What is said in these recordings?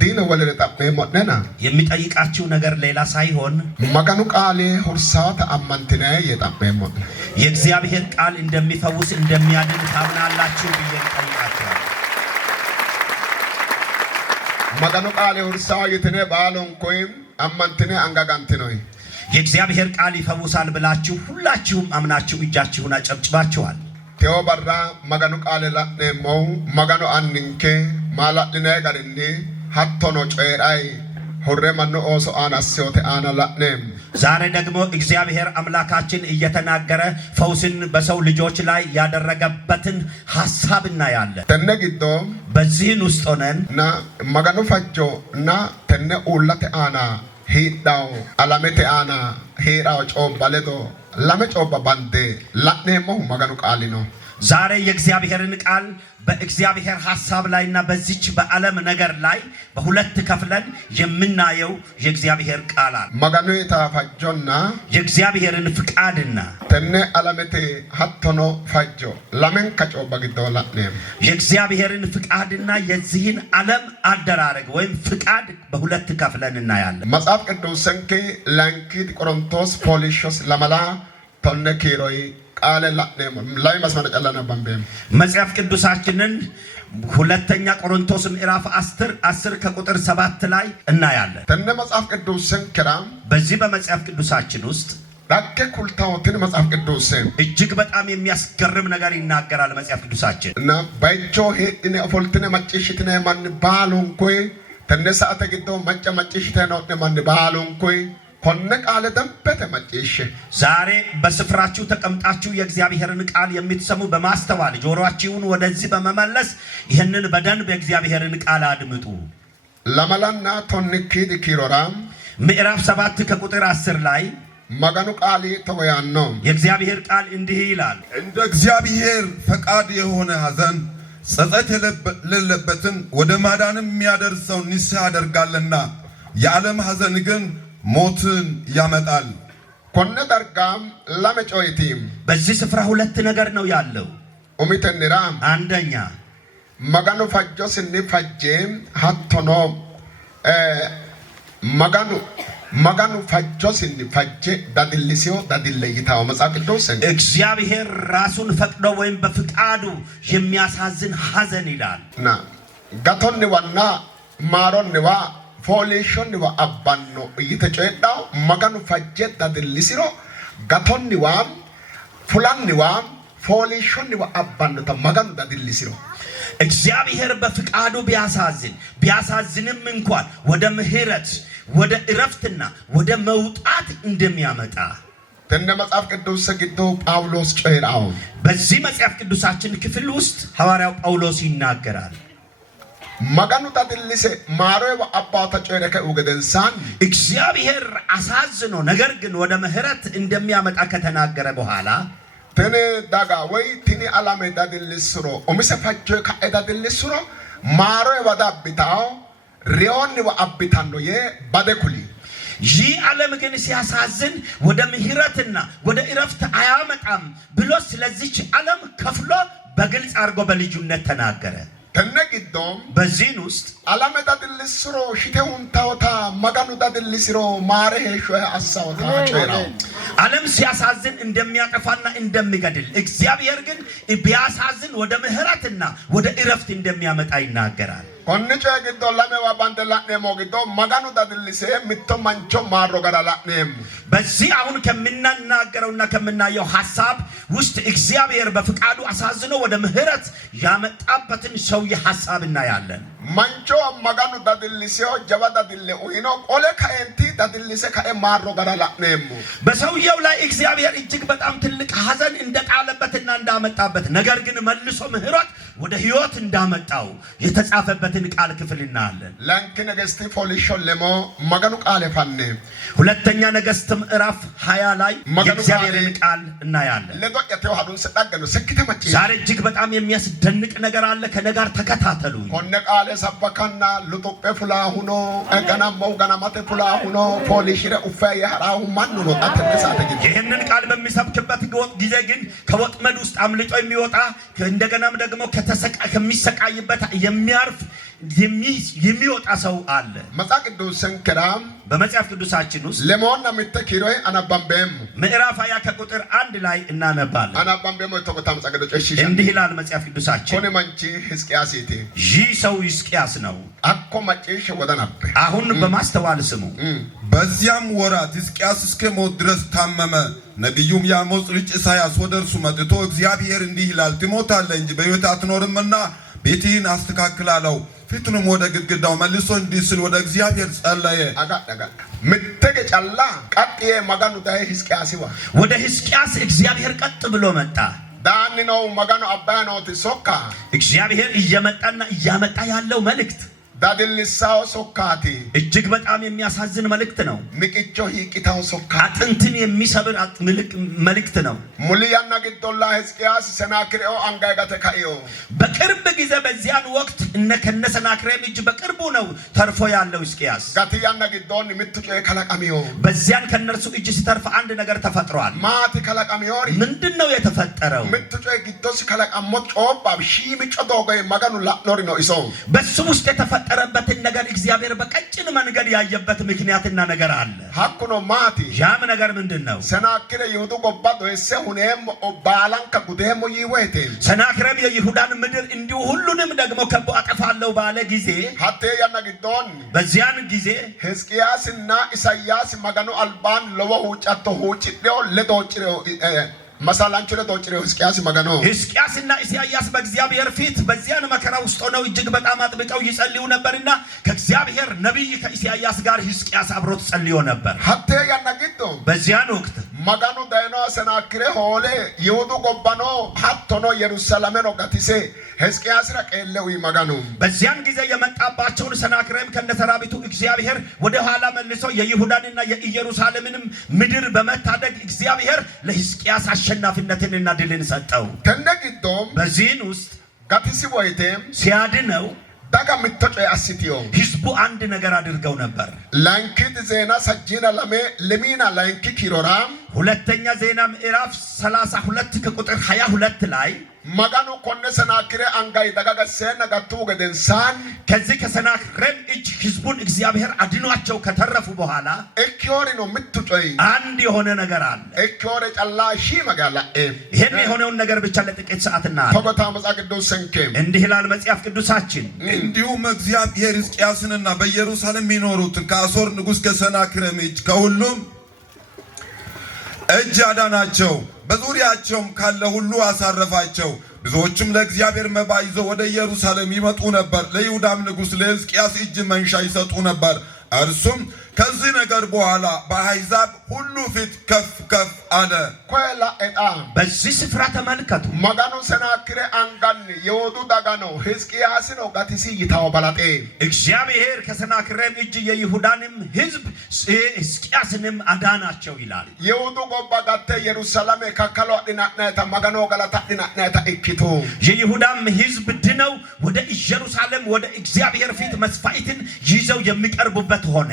Dina walele tappe modnena የሚጠይቃችሁ ነገር ሌላ ሳይሆን maganu qaale hursata amantine yetappe modne የእግዚአብሔር ቃል እንደሚፈውስ እንደሚያድን ታምናላችሁ ብዬ ጠይቃችኋለሁ maganu qaale hursa yetene baalon koyim amantine angagantinoy የእግዚአብሔር ቃል ይፈውሳል ብላችሁ ሁላችሁም አምናችሁ እጃችሁን አጨብጭባችኋል teobarra maganu qaale latnemo maganu anninke maladine garinni hattono coerai horre manno oso anasyote ana latnem ዛሬ ደግሞ እግዚአብሔር አምላካችን እየተናገረ ፈውስን በሰው ልጆች ላይ ያደረገበትን ሐሳብና ያለ ተነግዶ በዚህን ውስጥ ሆነን ና maganu fajjo na tenne ullate ana hidaw alamete ana hidaw cobbaledo lame cobba bande latnemo maganu qalino ዛሬ የእግዚአብሔርን ቃል በእግዚአብሔር ሐሳብ ላይና በዚች በዓለም ነገር ላይ በሁለት ከፍለን የምናየው የእግዚአብሔር ቃል አለ maganu የተፋጆና የእግዚአብሔርን ፍቃድና ተነ አለመቴ ሀቶኖ ፋጆ ለምን ከጮባ ግዶላኔም የእግዚአብሔርን ፍቃድና የዚህን ዓለም አደራረግ ወይም ፍቃድ በሁለት ከፍለን እናያለን መጽሐፍ ቅዱስንከ ላንኪት ቆሮንቶስ ፖሊሾስ ለማላ ተነ ኪሮይ ቃለ ላኔም ላይ መስመር ጨለና ባምበም መጽሐፍ ቅዱሳችንን ሁለተኛ ቆሮንቶስ ምዕራፍ 10 ከቁጥር 7 ላይ እናያለን ተነ መጽሐፍ ቅዱስንከራም በዚህ በመጽሐፍ ቅዱሳችን ውስጥ ዳከ ኩልታውትን መጽሐፍ ቅዱስን እጅግ በጣም የሚያስገርም ነገር ይናገራል መጽሐፍ ቅዱሳችን እና ባይቾ ሄድነ ፎልትነ ማጭሽትነ ማን ባሎንኮይ ተነ ሰዓተ ግዶ ማጭሽትነ ነው ማን ባሎንኮይ ኮነ ቃለ ደንበተ ማጭሽ ዛሬ በስፍራችሁ ተቀምጣችሁ የእግዚአብሔርን ቃል የምትሰሙ በማስተዋል ጆሮአችሁን ወደዚህ በመመለስ ይሄንን በደንብ የእግዚአብሔርን ቃል አድምጡ ለማላና ቶንኪድ ኪሮራም ምዕራፍ 7 ከቁጥር 10 ላይ maganu ቃሊ ተወያኖ የእግዚአብሔር ቃል እንዲህ ይላል እንደ እግዚአብሔር ፈቃድ የሆነ ሐዘን ጸጸት የሌለበትን ወደ ማዳንም የሚያደርሰው ንስሐ ያደርጋልና የዓለም ሐዘን ግን ሞትን ያመጣል ኮነ ደርጋም ለመጮይቲም በዚህ ስፍራ ሁለት ነገር ነው ያለው ኡሚተንራም አንደኛ maganu fajjo sinni fajjem hattono maganu fajjo sinni fajje dadillisio dadilleyitaው መጽሐፍ ቅዱስን እግዚአብሔር ራሱን ፈቅዶ ወይም በፍቃዱ የሚያሳዝን ሐዘን ይላል ና ጋቶኒ ዋና ማሮኒ ዋ ፎሊሽን ዋ አባኖ እየተጨዳው maganu fajje dadillisiro ጋቶኒ ዋ ፉላኒ ዋ ፎሊሽን ዋ አባኖ maganu dadillisiro እግዚአብሔር በፍቃዱ ቢያሳዝንም እንኳን ወደ ምህረት ወደ እረፍትና ወደ መውጣት እንደሚያመጣ ተነ መጽሐፍ ቅዱስ ሰግዶ ጳውሎስ ጨራው በዚህ መጽሐፍ ቅዱሳችን ክፍል ውስጥ ሐዋርያው ጳውሎስ ይናገራል maganu dadillise ማረው አባታ ጨረከ ወገደንሳን እግዚአብሔር አሳዝኖ ነገር ግን ወደ ምህረት እንደሚያመጣ ከተናገረ በኋላ ተነ ዳጋ ወይ ትኒ አላመ dadillisሮ ኦምሰ ፈጆ ከዳድልስሮ ማረው ወዳብታው ሪዮን ወአብታኖ የባደኩሊ ይህ ዓለም ግን ሲያሳዝን ወደ ምህረትና ወደ እረፍት አያመጣም ብሎ ስለዚህ ዓለም ከፍሎ በግልጽ አርጎ በልዩነት ተናገረ ተነግዶም በዚህን ውስጥ አላመ dadilስሮ ሽተውን ታውታ maganu dadilስሮ ማረሄ አሳውታ ጨራው ዓለም ሲያሳዝን እንደሚያጠፋና እንደሚገድል እግዚአብሔር ግን ቢያሳዝን ወደ ምህረትና ወደ እረፍት እንደሚያመጣ ይናገራል ኮንጨ ግዶ ለመዋ ባንደላኔ ሞግዶ maganu dadilise ሚቶ ማንቾ ማሮ ገራላኔም በዚህ አሁን ከምናናገረውና ከምናየው ሐሳብ ውስጥ እግዚአብሔር በፍቃዱ አሳዝኖ ወደ ምህረት ያመጣበትን ሰው የሐሳብ እናያለን ማንቾ maganu dadilise ጀባ dadile ኡይኖ ኦለ ካንቲ dadilise ካኤ ማሮ ገራላኔም በሰውየው ላይ እግዚአብሔር እጅግ በጣም ትልቅ ሐዘን እንደጣለበትና እንዳመጣበት ነገር ግን መልሶ ምህረት ወደ ህይወት እንዳመጣው የተጻፈበትን ቃል ክፍል እናያለን ላንኪ ነገስቲ ፎሊሾን ለሞ maganu ቃል ፈነ ሁለተኛ ነገስት ምዕራፍ 20 ላይ የእግዚአብሔርን ቃል እናያለን ለዶቀተው ሀዱን ሰጣገኑ ሰክተ መጪ ዛሬ እጅግ በጣም የሚያስደንቅ ነገር አለ ከነጋር ተከታተሉ ኮነ ቃል ሰበካና ለጦጴ ፍላ ሆኖ ገናማው ገናማተ ፍላ ሆኖ ፖሊሽረ ኡፋ ያራው ማን ነው አተነሳተ ይሄንን ቃል በሚሰብክበት ጊዜ ግን ከወጥመድ ውስጥ አምልጦ የሚወጣ እንደገናም ደግሞ ከሚሰቃይበት የሚያርፍ የሚወጣ ሰው አለ። መጽሐፍ ቅዱስን ከራም በመጽሐፍ ቅዱሳችን ውስጥ ለሞና ምትኪሮይ አናባምበም ምዕራፍ 20 ከቁጥር 1 ላይ እናነባለን። አናባምበም ተቆጣ መጽሐፍ ቅዱስ እሺ እንዲህ ይላል መጽሐፍ ቅዱሳችን። ኮኔ ማንቺ ሕዝቅያስ ይቴ ይህ ሰው ሕዝቅያስ ነው። አኮ ማጪሽ ወደናበ አሁን በማስተዋል ስሙ። በዚያም ወራት ሕዝቅያስ እስከ ሞት ድረስ ታመመ። ነቢዩም የአሞጽ ልጅ ኢሳያስ ወደ እርሱ መጥቶ እግዚአብሔር እንዲህ ይላል፣ ትሞታለህ እንጂ በሕይወት አትኖርምና ቤትህን አስተካክል አለው። ፊቱንም ወደ ግድግዳው መልሶ እንዲህ ሲል ወደ እግዚአብሔር ጸለየ። አጋዳጋ ምትገ ጫላ ቀጥዬ መጋኑ ዳይ ሕዝቅያስ ይዋ ወደ ሕዝቅያስ እግዚአብሔር ቀጥ ብሎ መጣ። ዳኒ ነው መጋኑ አባያ ነው ተሶካ እግዚአብሔር እየመጣና እያመጣ ያለው መልእክት ዳድልሳው ሶካቲ እጅግ በጣም የሚያሳዝን መልእክት ነው። ምቅቾ ይቂታው ሶካ አጥንትን የሚሰብር መልእክት ነው። ሙሊያና ግዶላ ሕዝቅያስ ሰናክሬው አንጋጋተ ካዮ በቅርብ ጊዜ በዚያን ወቅት ከነ ሰናክሬም እጅ በቅርቡ ነው ተርፎ ያለው ሕዝቅያስ። ጋትያና ግዶን ምትጮ ከለቀሚዮ በዚያን ከነርሱ እጅ ሲተርፍ አንድ ነገር ተፈጥሯል። ማቲ ከለቀሚዮ ምንድነው የተፈጠረው? ምትጮ ግዶስ ከለቀሞት ጮባብ ሺ ምጮ ዶገይ መጋኑ ላኖሪ ነው ኢሶ በሱ ውስጥ የተፈጠረበትን ነገር እግዚአብሔር በቀጭን መንገድ ያየበት ምክንያትና ነገር አለ። ሀኩኖ ማቲ ያም ነገር ምንድነው? ሰናክሬ ይሁዱ ጎባዶ እሰ ሁኔም ባላን ከጉዴም ይወይቴ ሰናክሬም የይሁዳን ምድር እንዲሁ ሁሉንም ደግሞ ከቦ አጠፋለሁ ባለ ጊዜ ሀቴ ያና ግዶን በዚያን ጊዜ ሕዝቅያስና ኢሳያስ መጋኑ አልባን ለወሁ ጫቶ ሁጭዴው ለዶጭሬው መሳላንቹ ለዶጭሬው ሕዝቅያስ መጋኑ ሕዝቅያስና ኢሳያስ በእግዚአብሔር ፊት በዚያን መከራ ውስጥ ሆነው እጅግ በጣም አጥብቀው ይጸልዩ ነበርና ከእግዚአብሔር ነብይ ከኢሳያስ ጋር ሕዝቅያስ አብሮት ጸልዮ ነበር። ሀቴ ያና ግዶ በዚያን ወቅት መጋኑ ዳይኖ ሰናክሬ ሆሌ ይሁዱ ጎባኖ ሀቶኖ ኢየሩሳሌም ነው ጋቲሴ ሕዝቅያስ ረቀለው ይመጋኑ በዚያን ጊዜ የመጣባቸውን ሰናክሬም ከነሰራዊቱ እግዚአብሔር ወደ ኋላ መልሶ የይሁዳንና የኢየሩሳሌምንም ምድር በመታደግ እግዚአብሔር ለሕዝቅያስ አሸናፊነትንና ድልን ሰጠው። ተነግዶም በዚህን ውስጥ ጋቲሲ ወይቴም ሲያድነው ዳጋ ምትጮ ያስቲዮ ህዝቡ አንድ ነገር አድርገው ነበር። ላንኪት ዜና ሰጂና ለሚና ላንኪ ኪሮራም ሁለተኛ ዜና ምዕራፍ 32 ከቁጥር 22 ላይ መጋኑ ኮነ ሰናክሬ አንጋይ ዳጋ ሰና ጋቱ ገደንሳን ከዚህ ከሰናክሬም እጅ ህዝቡን እግዚአብሔር አድኗቸው ከተረፉ በኋላ እኪዮሪ ነው ምትጮይ አንድ የሆነ ነገር አለ። እኪዮሪ ጫላ ሺ መጋላ ይሄን የሆነውን ነገር ብቻ ለጥቂት ሰዓትና ተጎታ መጽሐፍ ቅዱስ ሰንኬም እንዲህ ይላል መጽሐፍ ቅዱሳችን። እንዲሁም እግዚአብሔር ሕዝቅያስንና በኢየሩሳሌም የሚኖሩትን ከአሦር ንጉሥ ከሰናክሬም እጅ ከሁሉም እጅ አዳናቸው። በዙሪያቸውም ካለ ሁሉ አሳረፋቸው። ብዙዎችም ለእግዚአብሔር መባ ይዘው ወደ ኢየሩሳሌም ይመጡ ነበር። ለይሁዳም ንጉሥ ለሕዝቅያስ እጅ መንሻ ይሰጡ ነበር። እርሱም ከዚህ ነገር በኋላ በአሕዛብ ሁሉ ፊት ከፍ ከፍ አለ። ኮላ ኤጣ በዚህ ስፍራ ተመልከቱ። መጋኑ ሰናክሬ አንጋን የወዱ ዳጋ ነው ሕዝቅያስ ነው ጋቲሲ ይታው ባላጤ እግዚአብሔር ከሰናክሬም እጅ የይሁዳንም ሕዝብ ሕዝቅያስንም አዳናቸው ይላል። የወዱ ጎባ ጋተ ኢየሩሳሌም ከከሎ ዲናናታ መጋኑ ገላታ ዲናናታ እኪቱ የይሁዳም ሕዝብ ድነው ወደ ኢየሩሳሌም ወደ እግዚአብሔር ፊት መስዋዕትን ይዘው የሚቀርቡበት ሆነ።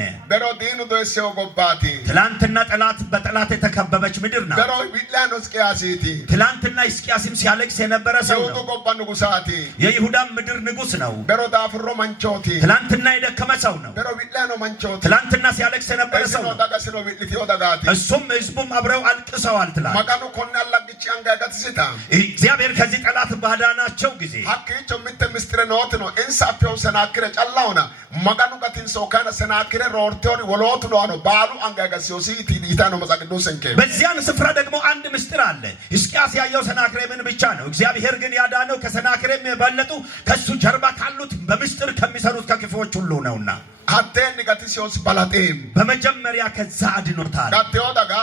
ዲኑ ዶሴው ጎባቲ ትላንትና ጠላት በጠላት የተከበበች ምድር ናት። ደሮ ቢላኖ ሕዝቅያስቲ ትላንትና ሕዝቅያስም ሲያለቅስ የነበረ ሰው ነው። ጎባ ንጉሳቲ የይሁዳም ምድር ንጉስ ነው። ደሮ ዳፍሮ መንቾቲ ትላንትና የደከመ ሰው ነው። ደሮ ቢላኖ መንቾቲ ትላንትና ሲያለቅስ የነበረ ሰው ነው። ዳጋስኖ ቢልቲዮ ዳጋቲ እሱም ህዝቡም አብረው አልቅሰዋል። ትላንት መጋኑ ኮና ለግጭ አንጋጋት ሲታ እግዚአብሔር ከዚህ ጠላት ባዳናቸው ጊዜ ሀኪቾ ምት ምስጥረ ኖት ነው እንሳፈው ሰናክሬ ጫላውና መጋኑ ጋቲን ሶካና ሰናክሬ ሮርቶሪ ወሎት ነው ባሉ አንጋጋሲዮሲ ይታ ነው መጽሐፍ ቅዱስ ሰንኬ በዚያን ስፍራ ደግሞ አንድ ምስጢር አለ። ሕዝቅያስ ያየው ሰናክሬምን ብቻ ነው። እግዚአብሔር ግን ያዳነው ከሰናክሬም የበለጡ ከሱ ጀርባ ካሉት በምስጢር ከሚሰሩት ከክፉዎች ሁሉ ነውና አቴን ጋቲሲዮስ ባላጤም በመጀመሪያ ከዛ አድኖታል። ጋቴዮ ዳጋ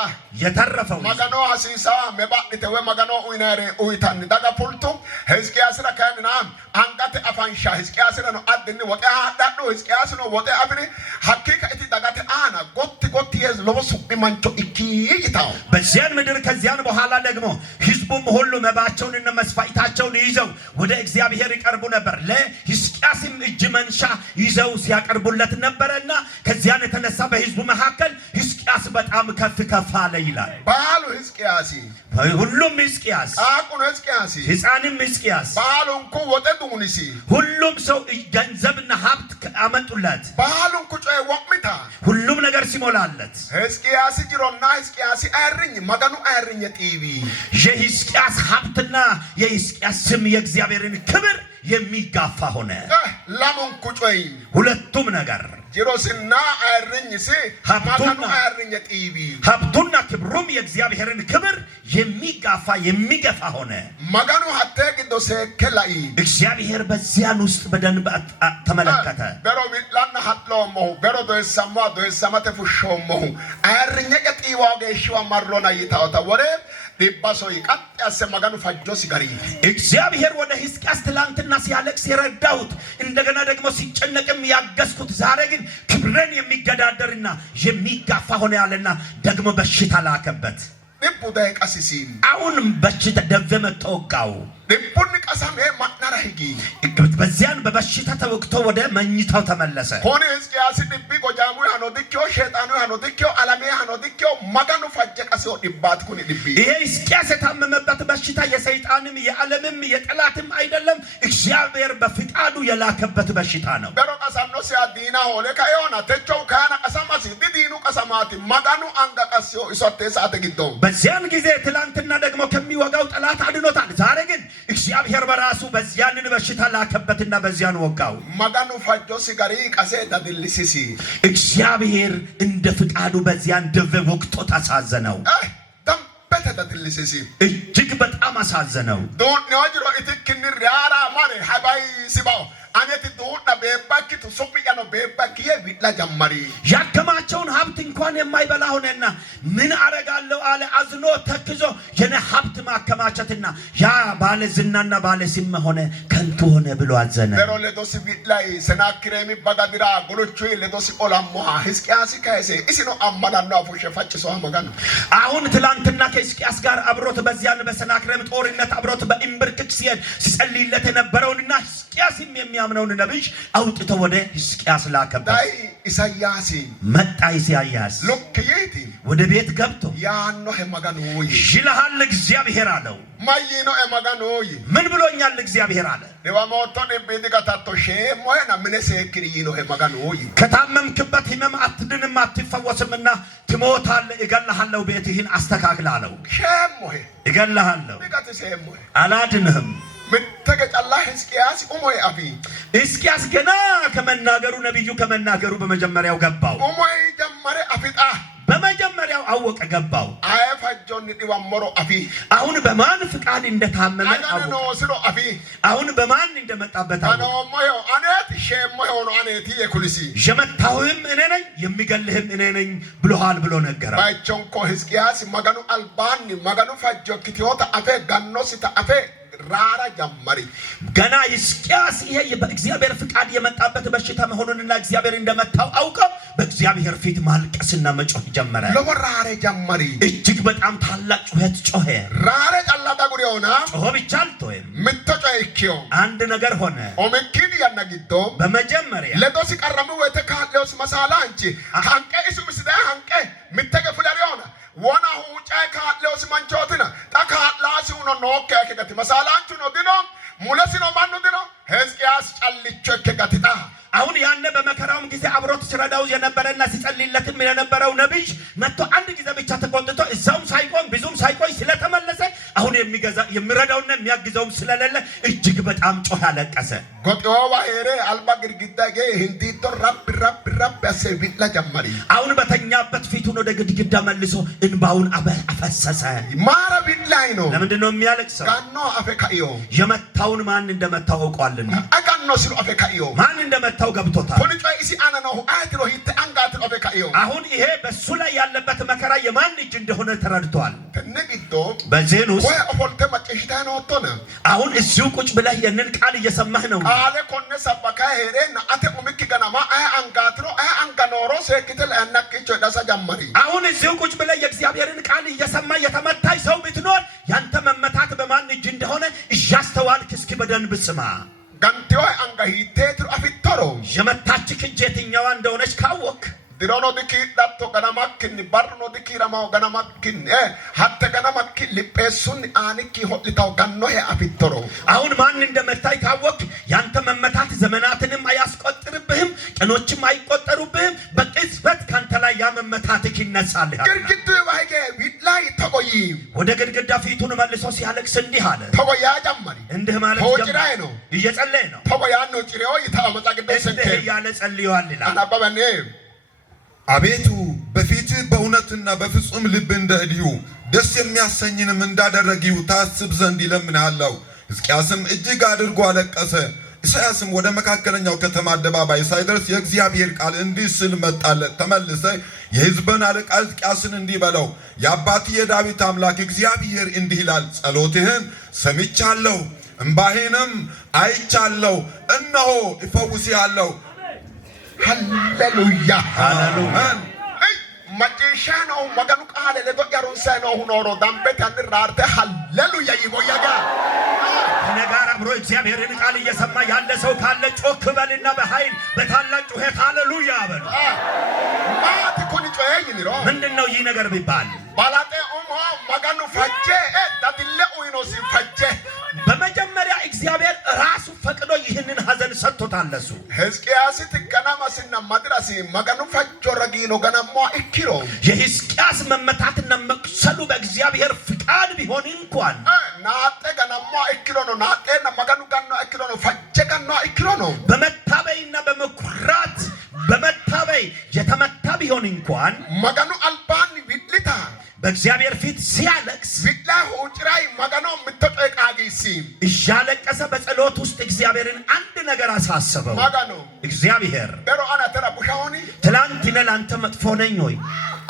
የተረፈው መጋኖ ሐሲሳ መባጥተ ወይ መጋኖ ኡይናሬ ኡይታን ዳጋ ፑልቱ ሕዝቅያስ ረካንና አንጋተ አፋንሻ ሕዝቅያስ ነው አድን ወጣ ዳዶ ሕዝቅያስ ነው ወጣ አብሪ ሐቂቃ እቲ ዳጋተ አና ጎት ለወሱ ኢማንቾ ይታው በዚያን ምድር ከዚያን በኋላ ደግሞ ህዝቡም ሁሉ መባቸውንና መስዋዕታቸውን ይዘው ወደ እግዚአብሔር ይቀርቡ ነበር። ለሕዝቅያስም እጅ መንሻ ይዘው ሲያቀርቡለት ነበርና ከዚያን የተነሳ በህዝቡ መካከል ሕዝቅያስ በጣም ከፍ ከፍ አለ ይላል። ባሉ ሕዝቅያስ ሁሉም ሕዝቅያስ አቁን ሕዝቅያስ ሕፃንም ሕዝቅያስ ባሉንኩ ወጠዱንሲ ሁሉም ሰው ገንዘብና ሀብት አመጡለት። ባሉንኩ ጮይ ወቅሚታ ሁሉም ነገር ሲሞላለት ሕዝቅያስ ጅሮና ሕዝቅያስ አይርኝ መገኑ አይርኝ ጢቢ የሕዝቅያስ ሀብትና የሕዝቅያስ ስም የእግዚአብሔርን ክብር የሚጋፋ ሆነ። ለሙንኩ ጮይ ሁለቱም ነገር ጅሮስና አይርኝሲ መገኑ አይርኝ ጢቢ ሀብቱና ክብሩም የእግዚአብሔርን ክብር የሚጋፋ የሚገፋ ሆነ። መገኑ ሀቴ ግዶ ሰከላይ እግዚአብሔር በዚያን ውስጥ በደንብ ተመለከተ። በሮ ቢላና ሀጥሎሞ በሮ ዶሰማ ዶሰማተ ፉሾሞ አይርኝ ጢዋ ገሽዋ ማሮና ይታውታ ወሬ ዲባሶይ ቀጥ ያሰ መገኑ ፈጆስ ገሪ እግዚአብሔር ወደ ሕዝቅያስ ትላንትና ሲያለቅስ የረዳሁት እንደገና ደግሞ ሲጨነቅም ያገዝኩት ዛሬ ግን ክብርን የሚገዳደርና የሚጋፋ ሆነ ያለና ደግሞ በሽታ ላከበት። ዲቡዳይ ቀሲሲ አሁን በሽታ ደቨመ ተወጋው። ዲቡን ቀሳም ማናራ ሂጊ በዚያን በበሽታ ተወግቶ ወደ መኝታው ተመለሰ። ሆነ ሕዝቅያስ ዲቢ ጎጃሙ ያኖ ዲኪዮ ሸይጣኑ ያኖ ዲኪዮ አለሜ ያኖ ዲኪዮ መገኑ ፈጀ ቀሲዮ ዲባት ኩኒ ዲቢ ይሄ ሕዝቅያስ የታመመበት በሽታ የሰይጣንም የዓለምም የጠላትም አይደለም፣ እግዚአብሔር በፍቃዱ የላከበት በሽታ ነው። በሮ ቀሳኖ ሲያዲና ሆለ ካዮና ተቸው ካና ቀሳማሲ ዲዲኑ ቀሳማቲ መገኑ አንጋ ቀሲዮ ኢሶቴ ሰዓት ግዶ በዚያን ጊዜ ትላንትና ደግሞ ከሚወጋው ጠላት አድኖታል። ዛሬ ግን እግዚአብሔር በራሱ በዚያንን በሽታ ላከበትና በዚያን ወጋው። መገኑ ፈጆ ሲጋሪ ቀሴ ዳድልሲሲ እግዚአብሔር እንደ ፍቃዱ በዚያን ደዌ ወቅቶ ታሳዘነው። ደምበተ ዳድልሲሲ እጅግ በጣም አሳዘነው። ዶን ነጅሮ ኢትክኒ ሪያራ ማኔ ሀባይ ሲባው አኔት ዶና በባኪቱ ሶፒያኖ በባኪየ ቢላ ጀመሪ ያከማቸውን ሀብት እንኳን የማይበላ ሆነና ምን አረጋለሁ አለ። አዝኖ ተክዞ የነ ሀብት ማከማቸትና ያ ባለ ዝናና ባለ ስም ሆነ ከንቱ ሆነ ብሎ አዘነ። በሮ ለዶስ ቢላይ ሰናክሬሚ ባጋዲራ ጎሎቹ ለዶስ ኦላሞሃ ሕዝቅያስ ካይሴ እስኖ አማናና አፎሸ ፈጭሶ መጋኑ አሁን ትላንትና ከሕዝቅያስ ጋር አብሮት በዚያን በሰናክሬም ጦርነት አብሮት በእምብርክክ ሲጸልይለት የነበረውንና ሕዝቅያስም የሚያምነውን ነብይ አውጥቶ ወደ ሕዝቅያስ ላከበት። ዳይ ኢሳያስ መጣ። ኢሳያስ ሎክየቲ ወደ ቤት ገብቶ ያኖ ሄማጋኑ ይልሃል እግዚአብሔር አለው። ማይኖ ሄማጋኑ ምን ብሎኛል እግዚአብሔር አለ። ለዋሞቶ ቢዲጋታቶ ሸሞና ምንሰ ክሪይኖ ሄማጋኑ ከታመምክበት ህመም አትድንም አትፈወስምና ትሞታለህ፣ እገልሃለሁ፣ ቤትህን አስተካክል አለው። ሸሞሄ እገልሃለሁ፣ ቢጋት ሸሞሄ አላድንህም። ምተገጫላ ሕዝቅያስ ኡሞይ አቢ ሕዝቅያስ ገና ከመናገሩ ነብዩ ከመናገሩ በመጀመሪያው ገባው። ኡሞይ ጀመረ አፊጣ በመጀመሪያው አወቀ ገባው። አይፈጆን ዲዋሞሮ አፊ አሁን በማን ፍቃድ እንደታመመ አወቀ። ነው ስሎ አፊ አሁን በማን እንደመጣበት አወቀ። አኖ ሞዮ አኔት ሸሞዮ ነው አኔት የኩሊሲ የመታውም እኔ ነኝ የሚገልህም እኔ ነኝ ብሎሃል ብሎ ነገረው። ባይቾንኮ ሕዝቅያስ መገኑ አልባኒ መገኑ ፈጆ ክቲዮታ አፌ ጋኖሲታ አፌ ራራ ጀመሪ ገና ሕዝቅያስ ይሄ በእግዚአብሔር ፍቃድ የመጣበት በሽታ መሆኑንና እግዚአብሔር እንደመታው አውቀው በእግዚአብሔር ፊት ማልቀስና መጮህ ጀመረ። ለወራረ ጀመሪ እጅግ በጣም ታላቅ ጩኸት ጮኸ። ራረ ጨላታ ጉሪዮና ጮኸ ብቻ አልተወም። ምተጨይኪዮ አንድ ነገር ሆነ። ኦመኪን ያናጊዶ በመጀመሪያ ለዶሲ ቀረሙ ወተካሌውስ መሳላ አንቺ አንቀ እሱ ምስዳ አንቀ ምተገፍለሪዮና ወና ሁጫ ካሌውስ መንቾትና ታካላሲው ነው ኖከ ከገት መሳላንቹ ነው ዲኖ ሙለሲኖ ማኑ ዲኖ ሕዝቅያስ ጫልቾ ከገትታ አሁን ያነ በመከራውም ጊዜ አብሮት ሲረዳው የነበረና ሲጸልይለትም የነበረው ነብይ መጥቶ አንድ ጊዜ ብቻ ተቆጥቶ እዛውም ሳይቆም ብዙም ሳይቆይ ስለተመለሰ አሁን የሚረዳውና የሚያግዘውም ስለሌለ እጅግ በጣም ጮኸ፣ አለቀሰ። ጎጦዋ ሄሬ አልባ ግድግዳ ጌ ህንዲቶ ራብ ያሰቢላ ጀመሪ አሁን በተኛበት ፊቱን ወደ ግድግዳ መልሶ እንባውን አፈሰሰ። ማረቢን ላይ ነው። ለምንድን ነው የሚያለቅሰው? ጋኖ አፈካዮ የመታውን ማን እንደመታው አውቀዋልና አጋኖ ሲሉ አፈካዮ ማን እንደመታው ገብቶታል። ፖሊጮ ኢሲ አና ነው አትሮ ሂት አንጋት አፈካዮ አሁን ይሄ በሱ ላይ ያለበት መከራ የማን እጅ እንደሆነ ተረድቷል። ተነግቶ በዜኑ ወይ ኦፖልተ መጨሽታ ነው ወጥቶና አሁን እዚሁ ቁጭ ብለህ የንን ቃል እየሰማህ ነው። ቃለ ኮነ ሰበካ ሄሬና አተ ኡምክ ገናማ አይ አንጋትሮ አይ አንጋኖሮ ሰክተል አናክቾ ዳሳ ጀመሪ አሁን እዚሁ ቁጭ ብለህ የእግዚአብሔርን ቃል እየሰማ የተመታይ ሰው ብትኖር ያንተ መመታት በማን እጅ እንደሆነ እያስተዋልክ እስኪ በደንብ ስማ። ጋንቲዮ አንጋሂቴትሩ አፊቶሮ የመታች እጅ የትኛዋ እንደሆነች ካወቅ dirono dikidhatto ganamakin barno dikiramaw ganamakin hatta ganamakin lipesun aniki hotlitaw ganno he afittoro አሁን ማን እንደመታይ ታወቅ ያንተ መመታት ዘመናትንም አያስቆጥርብህም ቀኖችም አይቆጠሩብህም በቅጽበት ካንተ ላይ ያ መመታትክ ይነሳል ግርግድ ባይገ ቢላይ ተቆይ ወደ ግድግዳ ፊቱን መልሶ ሲያለቅስ እንዲህ አለ ተቆያ ጀመሪ እንዲህ ማለት ሆጭራይ ነው እየጸለየ ነው ተቆያ ነው ጭሬው ይታመጣ ቅዱስ እንዲህ ያለ ጸልዩዋል ይላል አናባበኔ አቤቱ በፊት በእውነትና በፍጹም ልብ እንደህዲው ደስ የሚያሰኝንም እንዳደረጊው ታስብ ዘንድ ይለምንሃለሁ ሕዝቅያስም እጅግ አድርጎ አለቀሰ ኢሳያስም ወደ መካከለኛው ከተማ አደባባይ ሳይደርስ የእግዚአብሔር ቃል እንዲህ ሲል መጣለት ተመልሰ የሕዝብን አለቃ ሕዝቅያስን እንዲህ በለው የአባቴ የዳዊት አምላክ እግዚአብሔር እንዲህ ይላል ጸሎትህን ሰምቻለሁ እንባህንም አይቻለሁ እነሆ እፈውስሃለሁ ሃሌሉያ ሃሌሉያ ማጂሻኖ ማጋኑ ቃለ ለዶያሩን ሳይኖ ሁኖሮ ዳምቤት አንራርተ ሃሌሉያ ይቦያጋ ከነጋር አብሮ እግዚአብሔርን ቃል እየሰማ ያለ ሰው ካለ ጮክ በልና በኃይል በታላቅ ጩኸት ሃሌሉያ በሉ ማት ኩኒ ጮይ ይኒሮ ምንድነው ይህ ነገር ቢባል ባላጤ ኡሞ ማጋኑ ፈጀ ዳድለ ኡይኖ ሲፈጀ በመጀመሪያ እግዚአብሔር ራሱ ፈቅዶ ይህንን ሐዘን ሰጥቶታል ለሱ ሕዝቅያስ ትገናማስና ማድራሲ ማጋኑ ፈጆ ረጊኖ ገናማ እኪሮ የሕዝቅያስ መመታትና መቅሰሉ በእግዚአብሔር ፍቃድ ቢሆን እንኳን ናጤ ገናማ እኪሮ ነው ናጤና ማጋኑ ጋና እኪሮ ነው ፈጀ ጋና እኪሮ ነው በመታበይና በመኩራት በመታበይ የተመታ ቢሆን እንኳን ማጋኑ አልባን ቢልታ በእግዚአብሔር ፊት ሲያለቅስ ቢላሁ ጭራይ ማጋኑ ምትጠቃጊሲ እያለቀሰ በጸሎት ውስጥ እግዚአብሔርን አንድ ነገር አሳሰበው ማጋኑ እግዚአብሔር ደሮ አና ተራቡሻውኒ ትላንት እኔ ላንተ መጥፎ ነኝ ወይ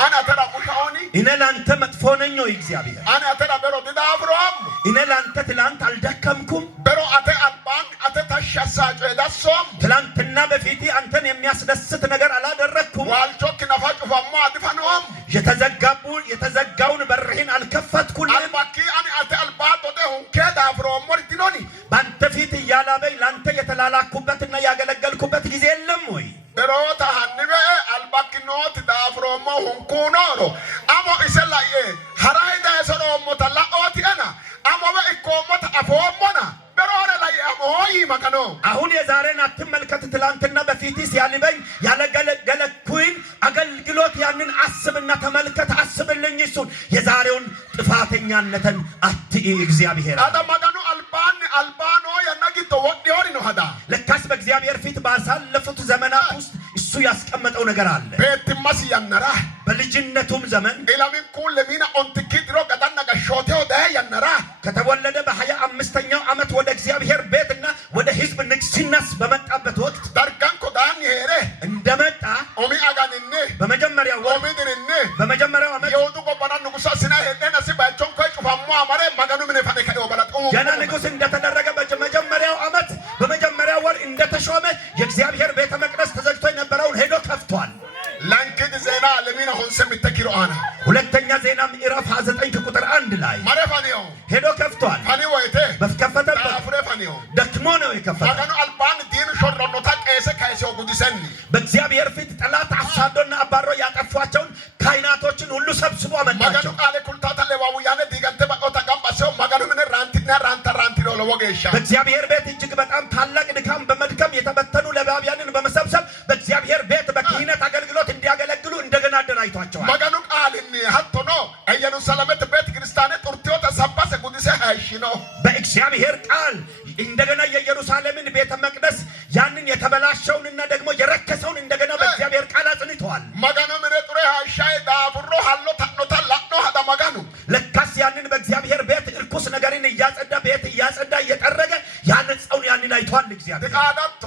አና ተራቡሻውኒ እኔ ላንተ መጥፎ ነኝ ወይ እግዚአብሔር አና ተራበሮ ዲዳፍሮም እኔ ላንተ ትላንት አልደከምኩም በሮ አተ አልባን አተ ታሻሳጨ ዳሶም ትላንትና በፊት አንተን የሚያስደስት ነገር አላደረኩም ዋልቾክ ነፋጭፋማ አድፋኖም የተዘጋውን በርህን አልከፈትኩልም አልባኪ አኒ አተ አልባን ዶቴ ሁንኬ ዳፍሮም ወርዲኖኒ ባንተ ፊት እያላበኝ ላንተ የተላላኩበትና ያገለገልኩበት ጊዜ የለም ወይ በሮ ታሃንበ አልባኪኖት ዳፍሮም ሁንኩኖ አሞ ኢሰላዬ ሐራይዳ ሰሮሞ ተላኦቲ አና አሞ በኢኮሞት አፎሞና በሮረ ላይ አሞይ ማከኖ አሁን የዛሬን አትመልከት ትላንትና በፊት ሲያልበኝ ያለገለኩኝ አገልግሎት ያንን አስብና ተመልከት አስብልኝ እሱን የዛሬውን ጥፋተኛነትን አትይ እግዚአብሔር አዳማጋኑ አልባኖ ያናጊቶ ወዲዮሪ ነው ሀዳ ለካስ በእግዚአብሔር ፊት ባሳለፉት ዘመናት ውስጥ እሱ ያስቀመጠው ነገር አለ ቤትማስ ያነራ በልጅነቱም ዘመን ኢላሚን ኩል ለሚና ኦንቲኪድሮ ቀዳና ጋሾቴው ደ ያነራ ከተወለደ በ25ኛው ዓመት ወደ እግዚአብሔር ቤትና ወደ ሕዝብ ንግስናስ በመጣበት ወቅት ዳርጋን ኮዳን ይሄረ እንደመጣ ኦሚ አጋንኔ በመጀመሪያው ወር ኦሚ ድንኔ በመጀመሪያው ዓመት የወዱ ቆባና ንጉሳ ሲና ሄደና ሲባቸው ከጭፋሙ አማረ ማጋኑ ምን ፈነ ከው በላጡ ገና ንጉስ እንደተደረገ በመጀመሪያው ዓመት በመጀመሪያው ወር እንደተሾመ የእግዚአብሔር ቤተ መቅደስ ተዘግቶ የነበረውን ሄዶ ከፍቷል ላንኪድ ዜና ለሚና ሆንሰም ይተኪሩ አና ሁለተኛ ዜና ምዕራፍ 29 ቁጥር 1 ላይ ማረፋኒዮ ሄዶ ከፍቷል ፋኒ ወይቴ በከፈተበት አፍረፋኒዮ ደክሞ ነው የከፈተው ማጋኑ አልባን ዲን ሾርኖ ታቀሰ ካይሰው ጉዲሰን በእግዚአብሔር ፊት ጠላት አሳዶና አባሮ ያጠፏቸውን ካህናቶችን ሁሉ ሰብስቦ ማጋኑ አመጣቸው ቃለ ኩልታታ ለዋው ያነ ዲገንተ ባቆታ ጋምባሰው ማጋኑ ምን ራንቲና ራንቲ ነው ለወገሻ በእግዚአብሔር ቤት እጅግ በጣም ታላቅ ድካም በመድከም የተበተኑ ለባቢያንን በመሰብሰብ በእግዚአብሔር ቤት በክህነት አገልግሎት እንዲያገለግሉ እንደገና አደራጅቷቸዋል ማጋኑ ቃልን ሀቶ ነው ኢየሩሳሌም ቤተ ክርስቲያን ጡርቲዮ ተሰባሰ ጉዲሰ ሃይሽኖ በእግዚአብሔር ቃል እንደገና የኢየሩሳሌምን ቤተ መቅደስ ያንን የተበላሸውንና ደግሞ የረከሰውን እንደገና በእግዚአብሔር ቃል አጽንተዋል ማጋኑ ምን ጥሬ ሃይሻይ ዳፍሮ ሃሎ ታኖታ ላኖ ሀዳ ማጋኑ ለካስ ያንን በእግዚአብሔር ቤት እርኩስ ነገርን እያጸዳ ቤት እያጸዳ እየጠረገ ያነጻውን ያንን አይቷል እግዚአብሔር ቃዳቶ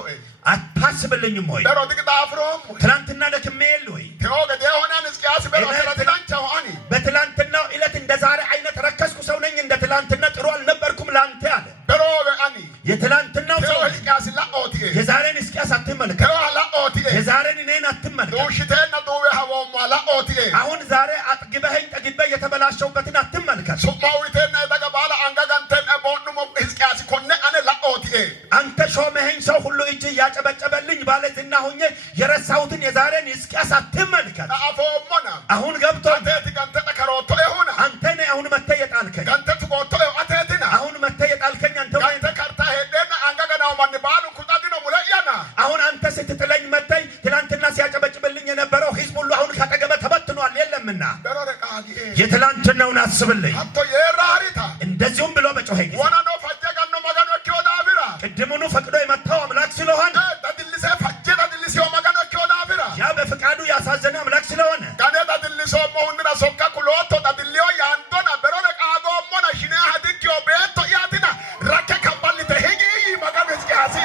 አታስብልኝም ወይ በሮ ዳፍሮ ትናንትና ደክሜ የለ ወይ ተወገደ ሆነን እስኪያስ በሮ ተላንቻው አኒ በትላንትናው ዕለት እንደ ዛሬ አይነት ረከስኩ ሰው ነኝ እንደ ትላንትና ጥሩ አልነበርኩም ላንተ አለ በሮ አኒ የትላንትናው ሰው እስኪያስ ላኦቲ የዛሬን እስኪያስ አትመልከት ላኦቲ የዛሬን እኔን አትመልከት ዶሽቴና ዶዌ ሀወው ላኦቲ አሁን ዛሬ አጥግበኸኝ ጠግበ የተበላሸውበትን አትመልከት ሱማዊቴና የተገባለ አንጋጋንተን ቦንሞ እስኪያስ ኮነ አነ ላኦቲ አንተ ሾመኸኝ ሰው ሁሉ እጅ እያጨበጨበልኝ ባለዝና ሆኜ የረሳሁትን የዛሬን ሕዝቅያስ አትመልከት። አፎሞና አሁን ገብቶ አቴት ጋንተ ተከሮቶ ይሁን አንተ ነህ አሁን መተህ የጣልከኝ። ጋንተ ትቆቶ አቴትና አሁን መተህ የጣልከኝ አንተ ወይ ጋንተ ካርታ ሄደና አንገገናው ማን ባሉ ኩጣዲኖ ሙለያና አሁን አንተ ስትጥለኝ መተህ ትላንትና ሲያጨበጭብልኝ የነበረው ሕዝብ ሁሉ አሁን ካጠገበ ተበትኗል የለምና የትላንትናውን አስብልኝ። አቶ የራሪታ እንደዚሁም ብሎ በጮኸ ጊዜ ወናኖ ፈጀጋኖ መጋኖ ኪዮዳ ቢራ ቅድሙኑ ፈቅዶ የመታው አምላክ ስለሆነ ዳድልሰ ፈጀ ዳድልሲዮ መጋኖ ኪዮዳ ቢራ ያ በፍቃዱ ያሳዘነ አምላክ ስለሆነ ጋኔ ዳድልሶ ሞሁንና ሶካ ኩሎቶ ዳድልዮ ያንዶና በሮደ ቃጎ ሞና ሽኔ ሀዲኪዮ ቤቶ ያቲና ረከ ከባልተ ሄጊ መጋኖ ሕዝቅያስ